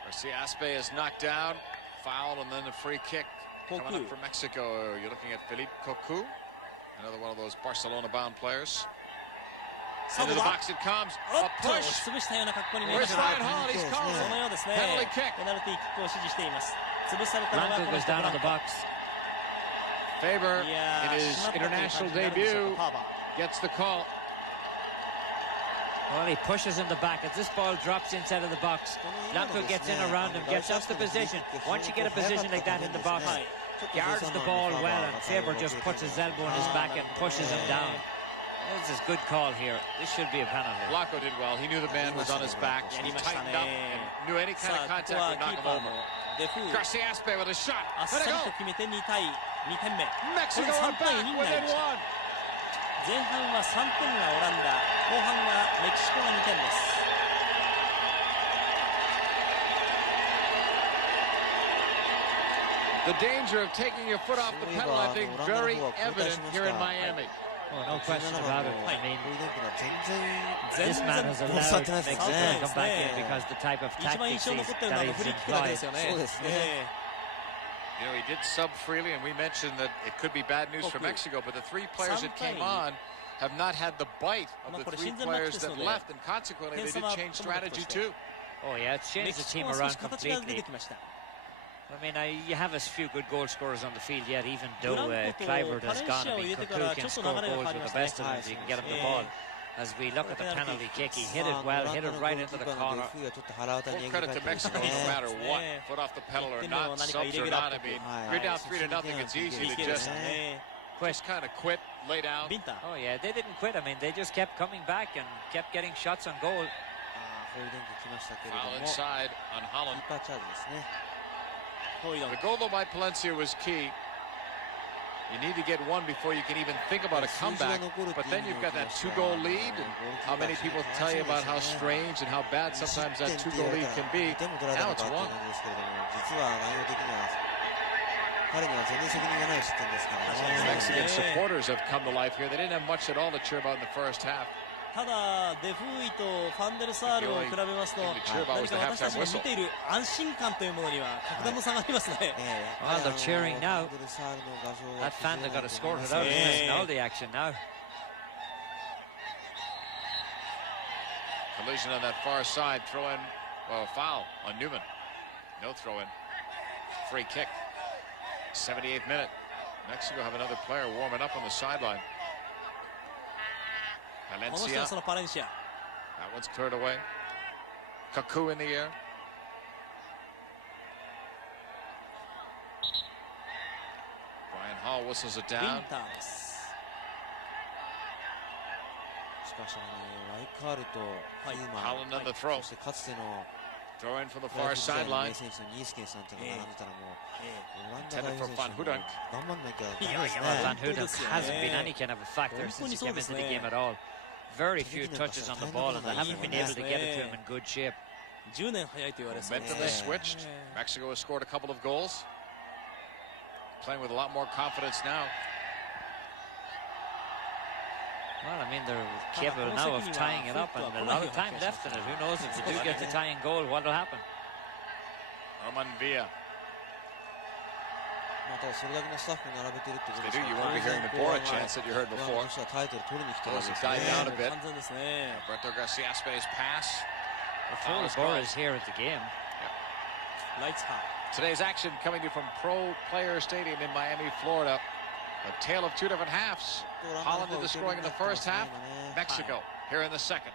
Garcia Aspe is knocked down. Foul and then a free kick coming up for Mexico. You're looking at Philippe Cocu, another one of those Barcelona-bound players. Into the box it comes. A push. Where's Ryan Hall? He's calling. Penalty kick. Blanco goes down on the box. Faber, in his international debut, gets the call. Well, he pushes in the back. As this ball drops inside of the box, Blanco gets in around him, gets up the position. Once you get a position like that in the box, guards the ball well, and Faber just puts his elbow in his back and pushes him down. This is a good call here. This should be a penalty. Blanco did well. He knew the man was on his back. He tightened up and knew any kind of contact would knock him over. Garcia Aspe with a shot. Let it go. Mexico are back within one. 前半は3点がオランダ、後半はメキシコが2点です。The danger of taking your foot off the pedal, I think, very evident here in Miami. Oh, no question about it. I mean, this man has allowed Mexico to come back in because the type of tactics that he's employed. You know, he did sub freely, and we mentioned that it could be bad news for Mexico, but the three players that came on have not had the bite of the three players that left, and consequently they did change strategy too. Oh yeah, it's changed the team around completely. I mean, you have a few good goal scorers on the field yet, even though Kluivert has gone. I mean, Cuckoo can score goals with the best of them if you can get him the ball. As we look at the penalty kick, he hit it well, hit it right into the corner. Full credit to Mexico, no matter what, foot off the pedal or not, subs or not. I mean, you're down 3-0, it's easy to just kind of quit, lay down. Oh yeah, they didn't quit. I mean, they just kept coming back and kept getting shots on goal. Foul inside on Holland. The goal though by Palencia was key. You need to get one before you can even think about a comeback, but then you've got that 2-goal lead, and how many people tell you about how strange and how bad sometimes that 2-goal lead can be. Now it's one. Mexican supporters have come to life here. They didn't have much at all to cheer about in the first half. ただデフーイとファンデルサールを比べますと、何か私たちが見ている安心感というものには格段の差がありますね。Well, they're cheering now. That fan that got escorted out is missing all the action now. Collision on that far side, throw in, well, foul on Newman. No throw in. Free kick. 78th minute. Mexico have another player warming up on the sideline. Valencia. That one's cleared away. Kaku in the air. Brian Hall whistles it down. Holland on the throw. Throw in from the far sideline. Intended for Van Hooydonk. Van Hooydonk hasn't been any kind of a factor since he came into the game at all. Very few touches on the ball, and they haven't been able to get it to him in good shape. Momentum has switched. Mexico has scored a couple of goals. Playing with a lot more confidence now. Well, I mean, they're capable now of tying it up, and a lot of time left in it. Who knows if they do get the tying goal, what will happen? Roman Villa. If they do, you won't be hearing the Bora chants that you heard before. Those have died down a bit. Alberto Garcia-Aspe's pass. Before Bora is here at the game. Lights hot. Today's action coming to you from Pro Player Stadium in Miami, Florida. A tale of two different halves. Holland did the scoring in the first half. Mexico here in the second.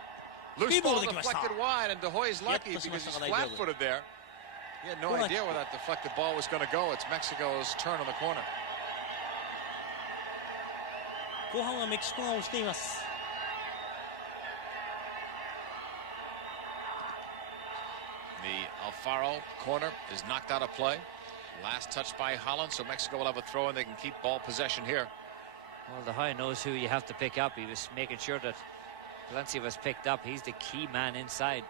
Loose ball deflected wide, and De Hoy's lucky because he's flat-footed there. He had no idea where that deflected ball was going to go. It's Mexico's turn on the corner. The Alfaro corner is knocked out of play. Last touch by Holland, so Mexico will have a throw and they can keep ball possession here. Well, De Hoy knows who you have to pick up. He was making sure that Valencia was picked up. He's the key man inside.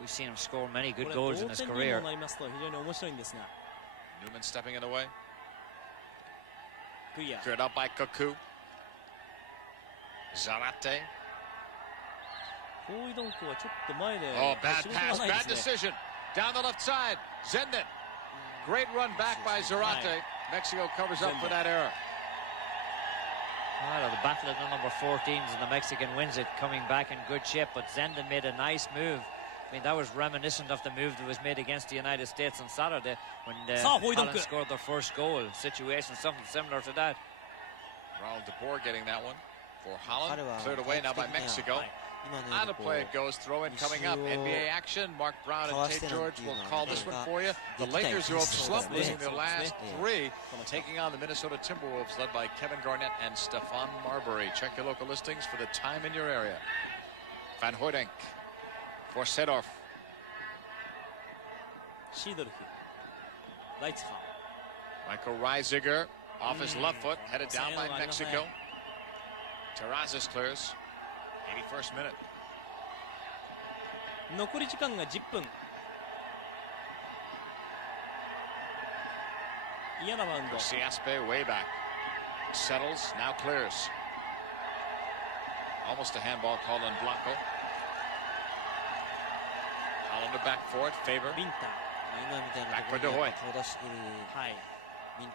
We've seen him score many good goals in his career. Newman stepping in the way. Cleared out by Kaku. Zarate. Oh, bad pass, bad decision. Down the left side, Zenden. Great run back by Zarate. Mexico covers up for that error. Well, the battle of the number 14s, and the Mexican wins it, coming back in good shape. But Zenden made a nice move. I mean, that was reminiscent of the move that was made against the United States on Saturday when Holland scored their first goal. Situation something similar to that. Raul de Boer getting that one for Holland. Cleared away now by Mexico. Out of play it goes. Throw in coming up. NBA action. Mark Brown and Tate George will call this one for you. The Lakers, who have slumped, losing their last three, taking on the Minnesota Timberwolves, led by Kevin Garnett and Stephon Marbury. Check your local listings for the time in your area. Van Hooydonk for Seedorf. Michael Reisiger off his left foot, headed down by Mexico. Terrazas clears. 81st minute. Garcia-Aspe way back. Settles, now clears. Almost a handball called on Blanco. Hollander back for it. Favor. Back for De Hoy. Well,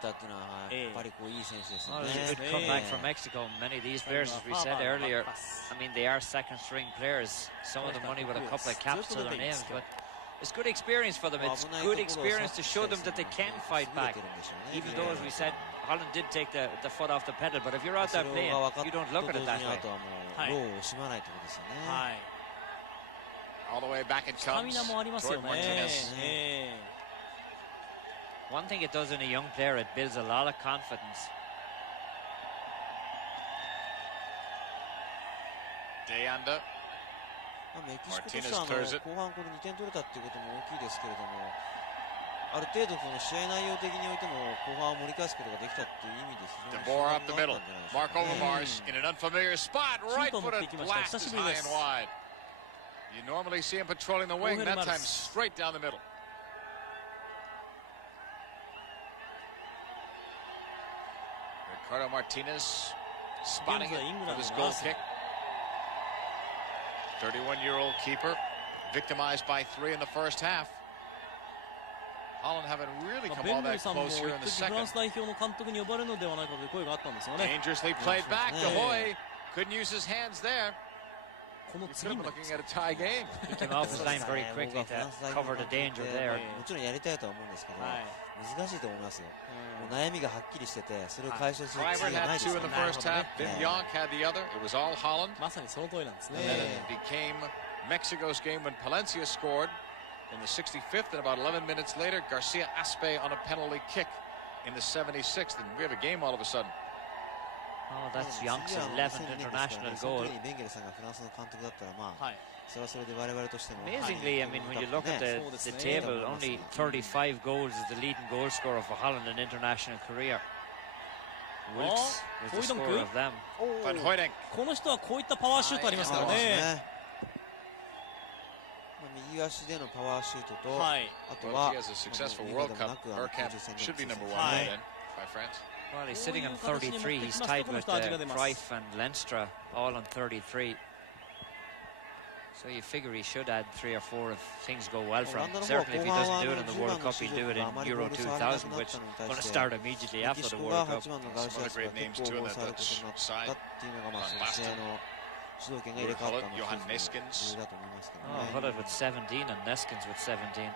it's a good comeback for Mexico. Many of these players, as we said earlier, I mean, they are second-string players. Some of them only with a couple of caps to their names, but it's good experience for them. It's good experience to show them that they can fight back. Even though, as we said, Holland did take the foot off the pedal, but if you're out there playing, you don't look at it that way. All the way back it comes. Toward Martinez. One thing it does in a young player, it builds a lot of confidence. De Anda. Martinez clears it. ある程度その試合内容的においても後半を盛り返すことができたっていう意味で非常に DeBoer up the middle. Mark Overmars in an unfamiliar spot. Right footed blast is high and wide. You normally see him patrolling the wing. That time straight down the middle. Ricardo Martinez spotting it for this goal kick. 31-year-old keeper victimized by 3 in the first half. Holland haven't really come all that close here in the second. Dangerously played back. De Hoy couldn't use his hands there. He could have been looking at a tie game. He came off his line very quickly to cover the danger there. もちろんやりたいとは思うんですけど、難しいと思いますよ。悩みがはっきりしてて、それを解消する必要がないですよ。 Kluivert had 2 in the first half. Vin Yonk had the other. It was all Holland. まさにその通りなんですね。 And then it became Mexico's game when Palencia scored in the 65th, and about 11 minutes later, Garcia Aspe on a penalty kick in the 76th, and we have a game all of a sudden. Oh, that's Yonk's 11th international goal. Amazingly, I mean, when you look at the table, only 35 goals is the leading goal scorer for Holland in international career. Wilkes was the scorer of them. Van Hooydonk. この人はこういったパワーシュートありますからね。右足でのパワーシュートと、はい、あとは He has a successful World Cup. Bergkamp should be number 1 then by France. Well, he's sitting on 33. He's tied with Cruyff and Lenstra, all on 33. So you figure he should add 3 or 4 if things go well for him. Certainly if he doesn't do it in the World Cup, he'll do it in Euro 2000, which is going to start immediately after the World Cup. Some other great names too in that Dutch side. Hullet, Johan Neskens. Oh, Hullet with 17 and Neskens with 17.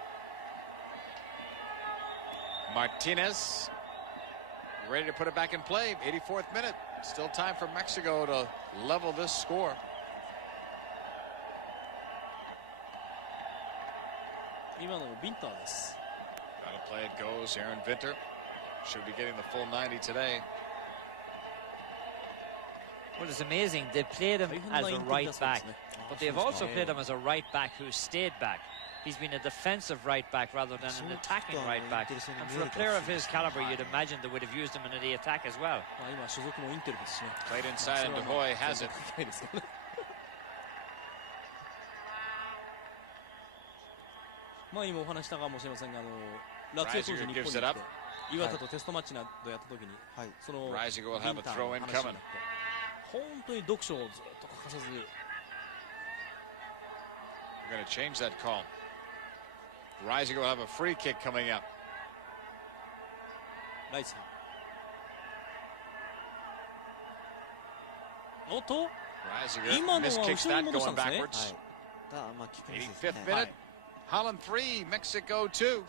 Martinez ready to put it back in play. 84th minute. Still time for Mexico to level this score. Gotta play it goes. Aaron Vinter should be getting the full 90 today. Well, it's amazing. They played him as a right back, but they've also played him as a right back who stayed back. He's been a defensive right back rather than an attacking right back. And for a player of his caliber, you'd imagine they would have used him in the attack as well. Played inside and De Hoy has it. Reisiger gives it up. Reisiger will have a throw in coming. 本当に読書をずっと欠かさず。 We're going to change that call. Reisiger will have a free kick coming up. ライサー。おっと Reisiger miskicks that going backwards. 85th minute. Holland 3, Mexico 2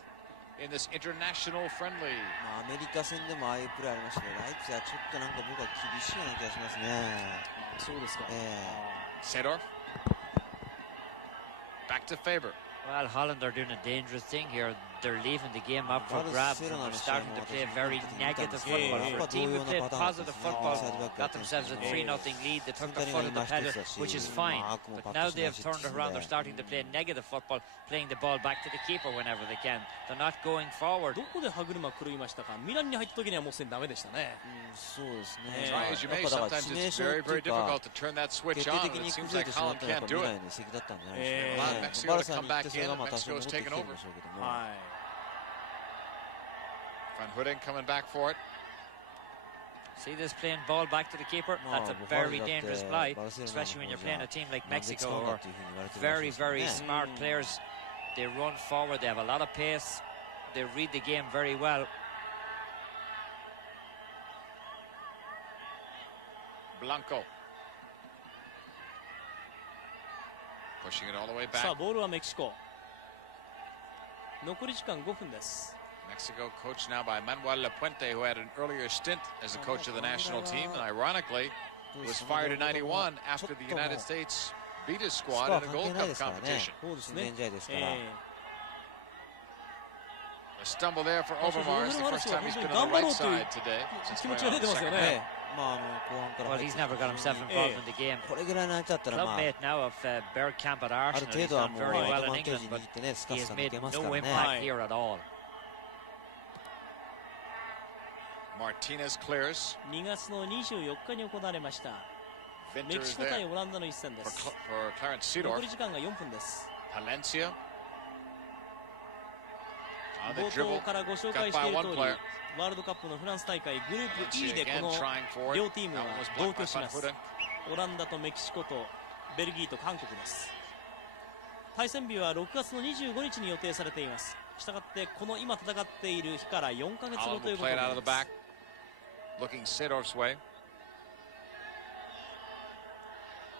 in this international friendly. アメリカ戦でもああいうプレーありましたけど、ライツはちょっとなんか僕は厳しいような気がしますね。そうですか。Seedorf. Back to Faber. Well, Holland are doing a dangerous thing here. They're leaving the game up for grabs and they're starting to play very negative football. For a team who played positive football, got themselves a 3-0 lead. They took the foot of the pedal, which is fine. But now they have turned around. They're starting to play negative football, playing the ball back to the keeper whenever they can. They're not going forward. どこで歯車狂いましたか。ミランに入った時にはもうすでにダメでしたね。そうですね。 Try as you may, sometimes it's very, very difficult to turn that switch on. And it seems like Holland can't do it. Mexico to come back in, and Mexico's taken over. Van Hooydonk coming back for it. See this playing ball back to the keeper? That's a very dangerous play, especially when you're playing a team like Mexico, who are very, very smart players. They run forward, they have a lot of pace, they read the game very well. Blanco. Pushing it all the way back. さあボールはメキシコ。残り時間5分です。Mexico coached now by Manuel Lapuente, who had an earlier stint as the coach of the national team, and ironically was fired in '91 after the United States beat his squad in a Gold Cup competition. A stumble there for Overmars, the first time he's been on the right side today since playing on the second half. Well, he's never got himself involved in the game. Clubmate now of Bergkamp at Arsenal. He's done very well in England, but he has made no impact here at all. Martinez clears. 2月の24日に行われましたメキシコ対オランダの一戦です。残り時間が4分です。冒頭からご紹介している通り、ワールドカップのフランス大会グループ E でこの両チームが同居します。オランダとメキシコとベルギーと韓国です。対戦日は6月の25日に予定されています。したがってこの今戦っている日から4ヶ月後ということになります。Looking Sedorf's way.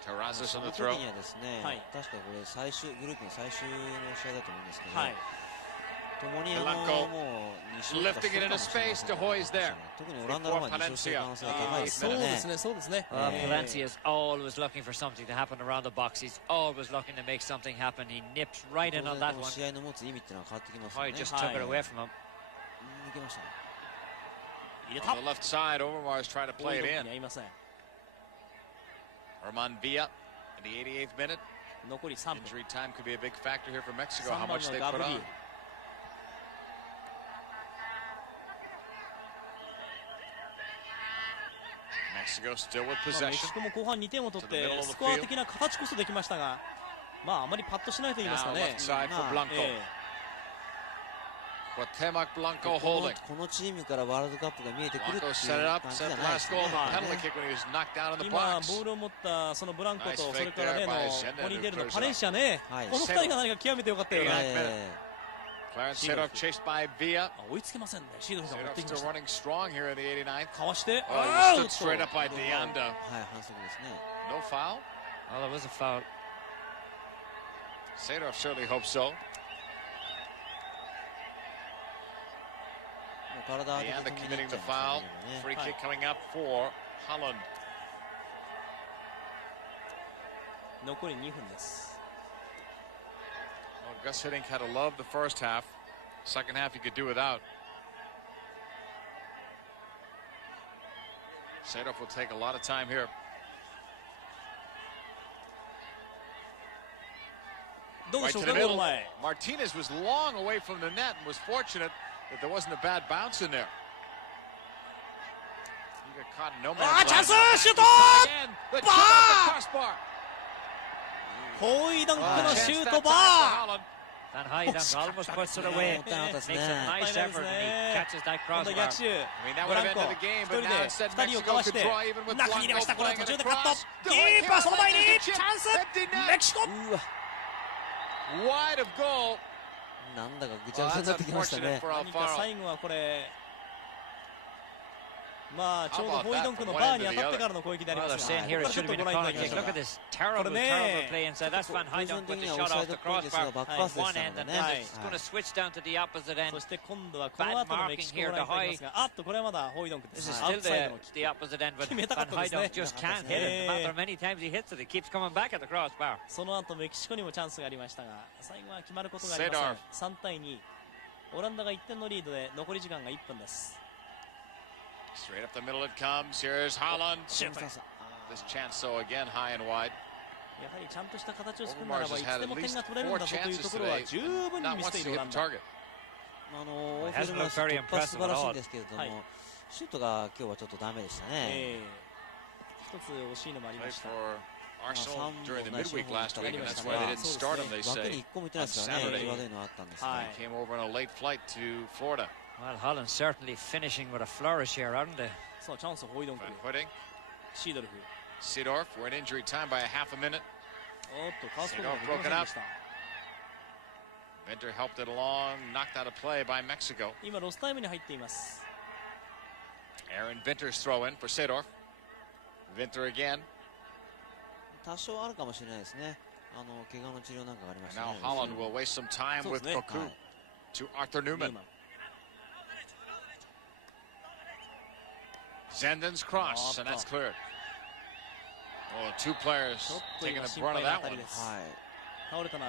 Terrazas on the throw. ですね。確かこれ最終グループの最終の試合だと思うんですけど。共にもうlifting it into space. De Hoy's there. 特にオランダの方が2勝している可能性が高いですからね。そうですね、そうですね。Palencia is always looking for something to happen around the box. He's always looking to make something happen. He nips right in on that one. 試合の持つ意味っていうのは変わってきますね。Hoy just took it away from him. 抜けましたね。On the left side, Overmars trying to play it in. Herman Villa in the 88th minute. Injury time could be a big factor here for Mexico. How much they put on. Mexico still with possession. メキシコも後半2点を取ってスコア的な形こそできましたが、まああまりパッとしないと言いますかね。Cuauhtemoc Blanco holding. このチームからワールドカップが見えてくるっていう感じじゃないですね。今ボールを持ったそのブランコとそれから例のモニデルのパレンシアね。この2人が何か極めてよかったよね。Clarence Sedorf chased by Villa. 追いつけませんね。シードルが持ってきました。 Still running strong here in the 89th. かわして。Stood straight up by Deanda. はい、反則ですね。 No foul? Well, it was a foul. Sedorf certainly hopes so. Deanda committing the foul. Free kick coming up for Holland. 残り2分です。Well, Gus Hiddink had to love the first half. Second half he could do without. Sedorf will take a lot of time here. どうでしょうか、ゴール前。Martinez was long away from the net and was fortunate that there wasn't a bad bounce in there. He got caught in no man's land. チャンスシュートバーホイダンクのシュートバー Van Hooijdonk almost puts it away. Makes a nice effort and he catches that crossbar. ブランコ一人で2人をかわして中に入れました。これ途中でカット。キーパーその前にチャンスメキシコ。Wide of goal. なんだかぐちゃぐちゃになってきましたね。何か最後はこれまあちょうどホイドンクのバーに当たってからの攻撃でありますが、ここからちょっとご覧いただきましょうか。これね、そして今度はこの後のメキシコをご覧いただきますが、あっとこれはまだホイドンクです。アウトサイドのキック決めたかったですね。その後メキシコにもチャンスがありましたが、最後は決まることがありません。3対2、オランダが1点のリードで残り時間が1分です。Straight up the middle it comes. Here's Holland. This chance so again high and wide. やはりちゃんとした形を作るならばいつでも点が取れるんだぞというところは十分に見せているオランダ。オフェルマス突破素晴らしいんですけれども、シュートが今日はちょっとダメでしたね。一つ惜しいのもありました。Arsenal during the midweek last week, and that's why they didn't start him, they say, on Saturday. He came over on a late flight to Florida. Well, Holland certainly finishing with a flourish here, aren't they? さあチャンスホイドンク。シードルフ。Sedorf, we're in injury time by a half a minute. おっとカーストが抜けませんでした。Venter helped it along, knocked out a play by Mexico. 今ロスタイムに入っています。Aaron Venter's throw in for Sedorf. Venter again. 多少あるかもしれないですね。怪我の治療なんかがありましたね。Now Holland will waste some time with Koku to Arthur Newman. Zenden's cross, and that's cleared. Oh, two players taking the brunt of that one.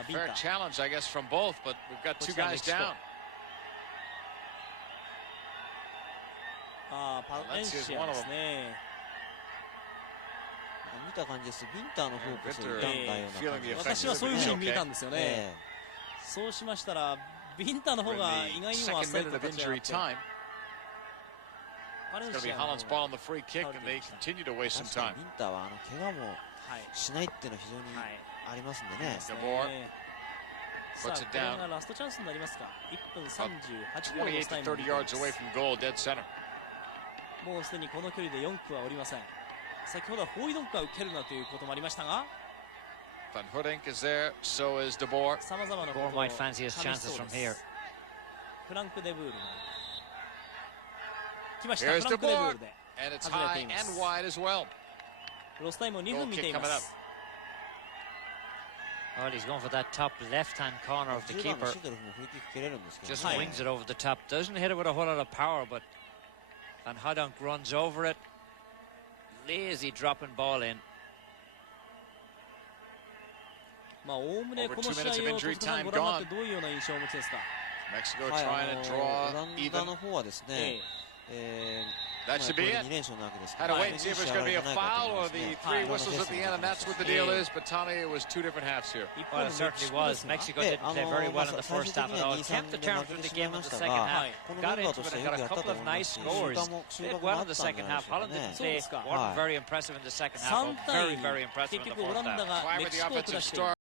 Fair challenge, I guess, from both, but we've got two guys down. Let's see one of them. 見た感じです。ビンターの方こそ痛んだような感じ。私はそういうふうに見えたんですよね。そうしましたらビンターの方が意外にもあっさりと立ち上がって。It's going to be Holland's ball on the free kick, and they continue to waste some time. ビンターは怪我もしないっていうのは非常にありますんでね。Puts it down. ラストチャンスになりますか。1分38秒の28 to 30 yards away from goal, dead center. もうすでにこの距離で4区はおりません。先ほどはホイドンクは受けるなということもありましたが。Van Hooydonk is there, so is De Boer. 様々なことを might fancy his chances from here. フランク・デブールが来ました。フランク・デブールで and it's high and wide as well. ロスタイムを2分見ています。Well, he's going for that top left-hand corner of the keeper. Just wings it over the top. Doesn't hit it with a whole lot of power, but Van Hooydonk runs over it. Lazy dropping ball in. まあおおむねこの試合をご覧になってどういうような印象をお持ちですか。Mexico trying to draw even. オランダの方はですね。That should be it. Had to wait and see if it was going to be a foul or the three whistles at the end, and that's what the deal is. But Tommy, it was two different halves here. Well, it certainly was. Mexico didn't play very well in the first half at all. Kept the terms with the game in the second half. Got into it and got a couple of nice scores. Did well in the second half. Holland didn't play. Wasn't very impressive in the second half. Very, very impressive in the first half. Climber, the offensive star.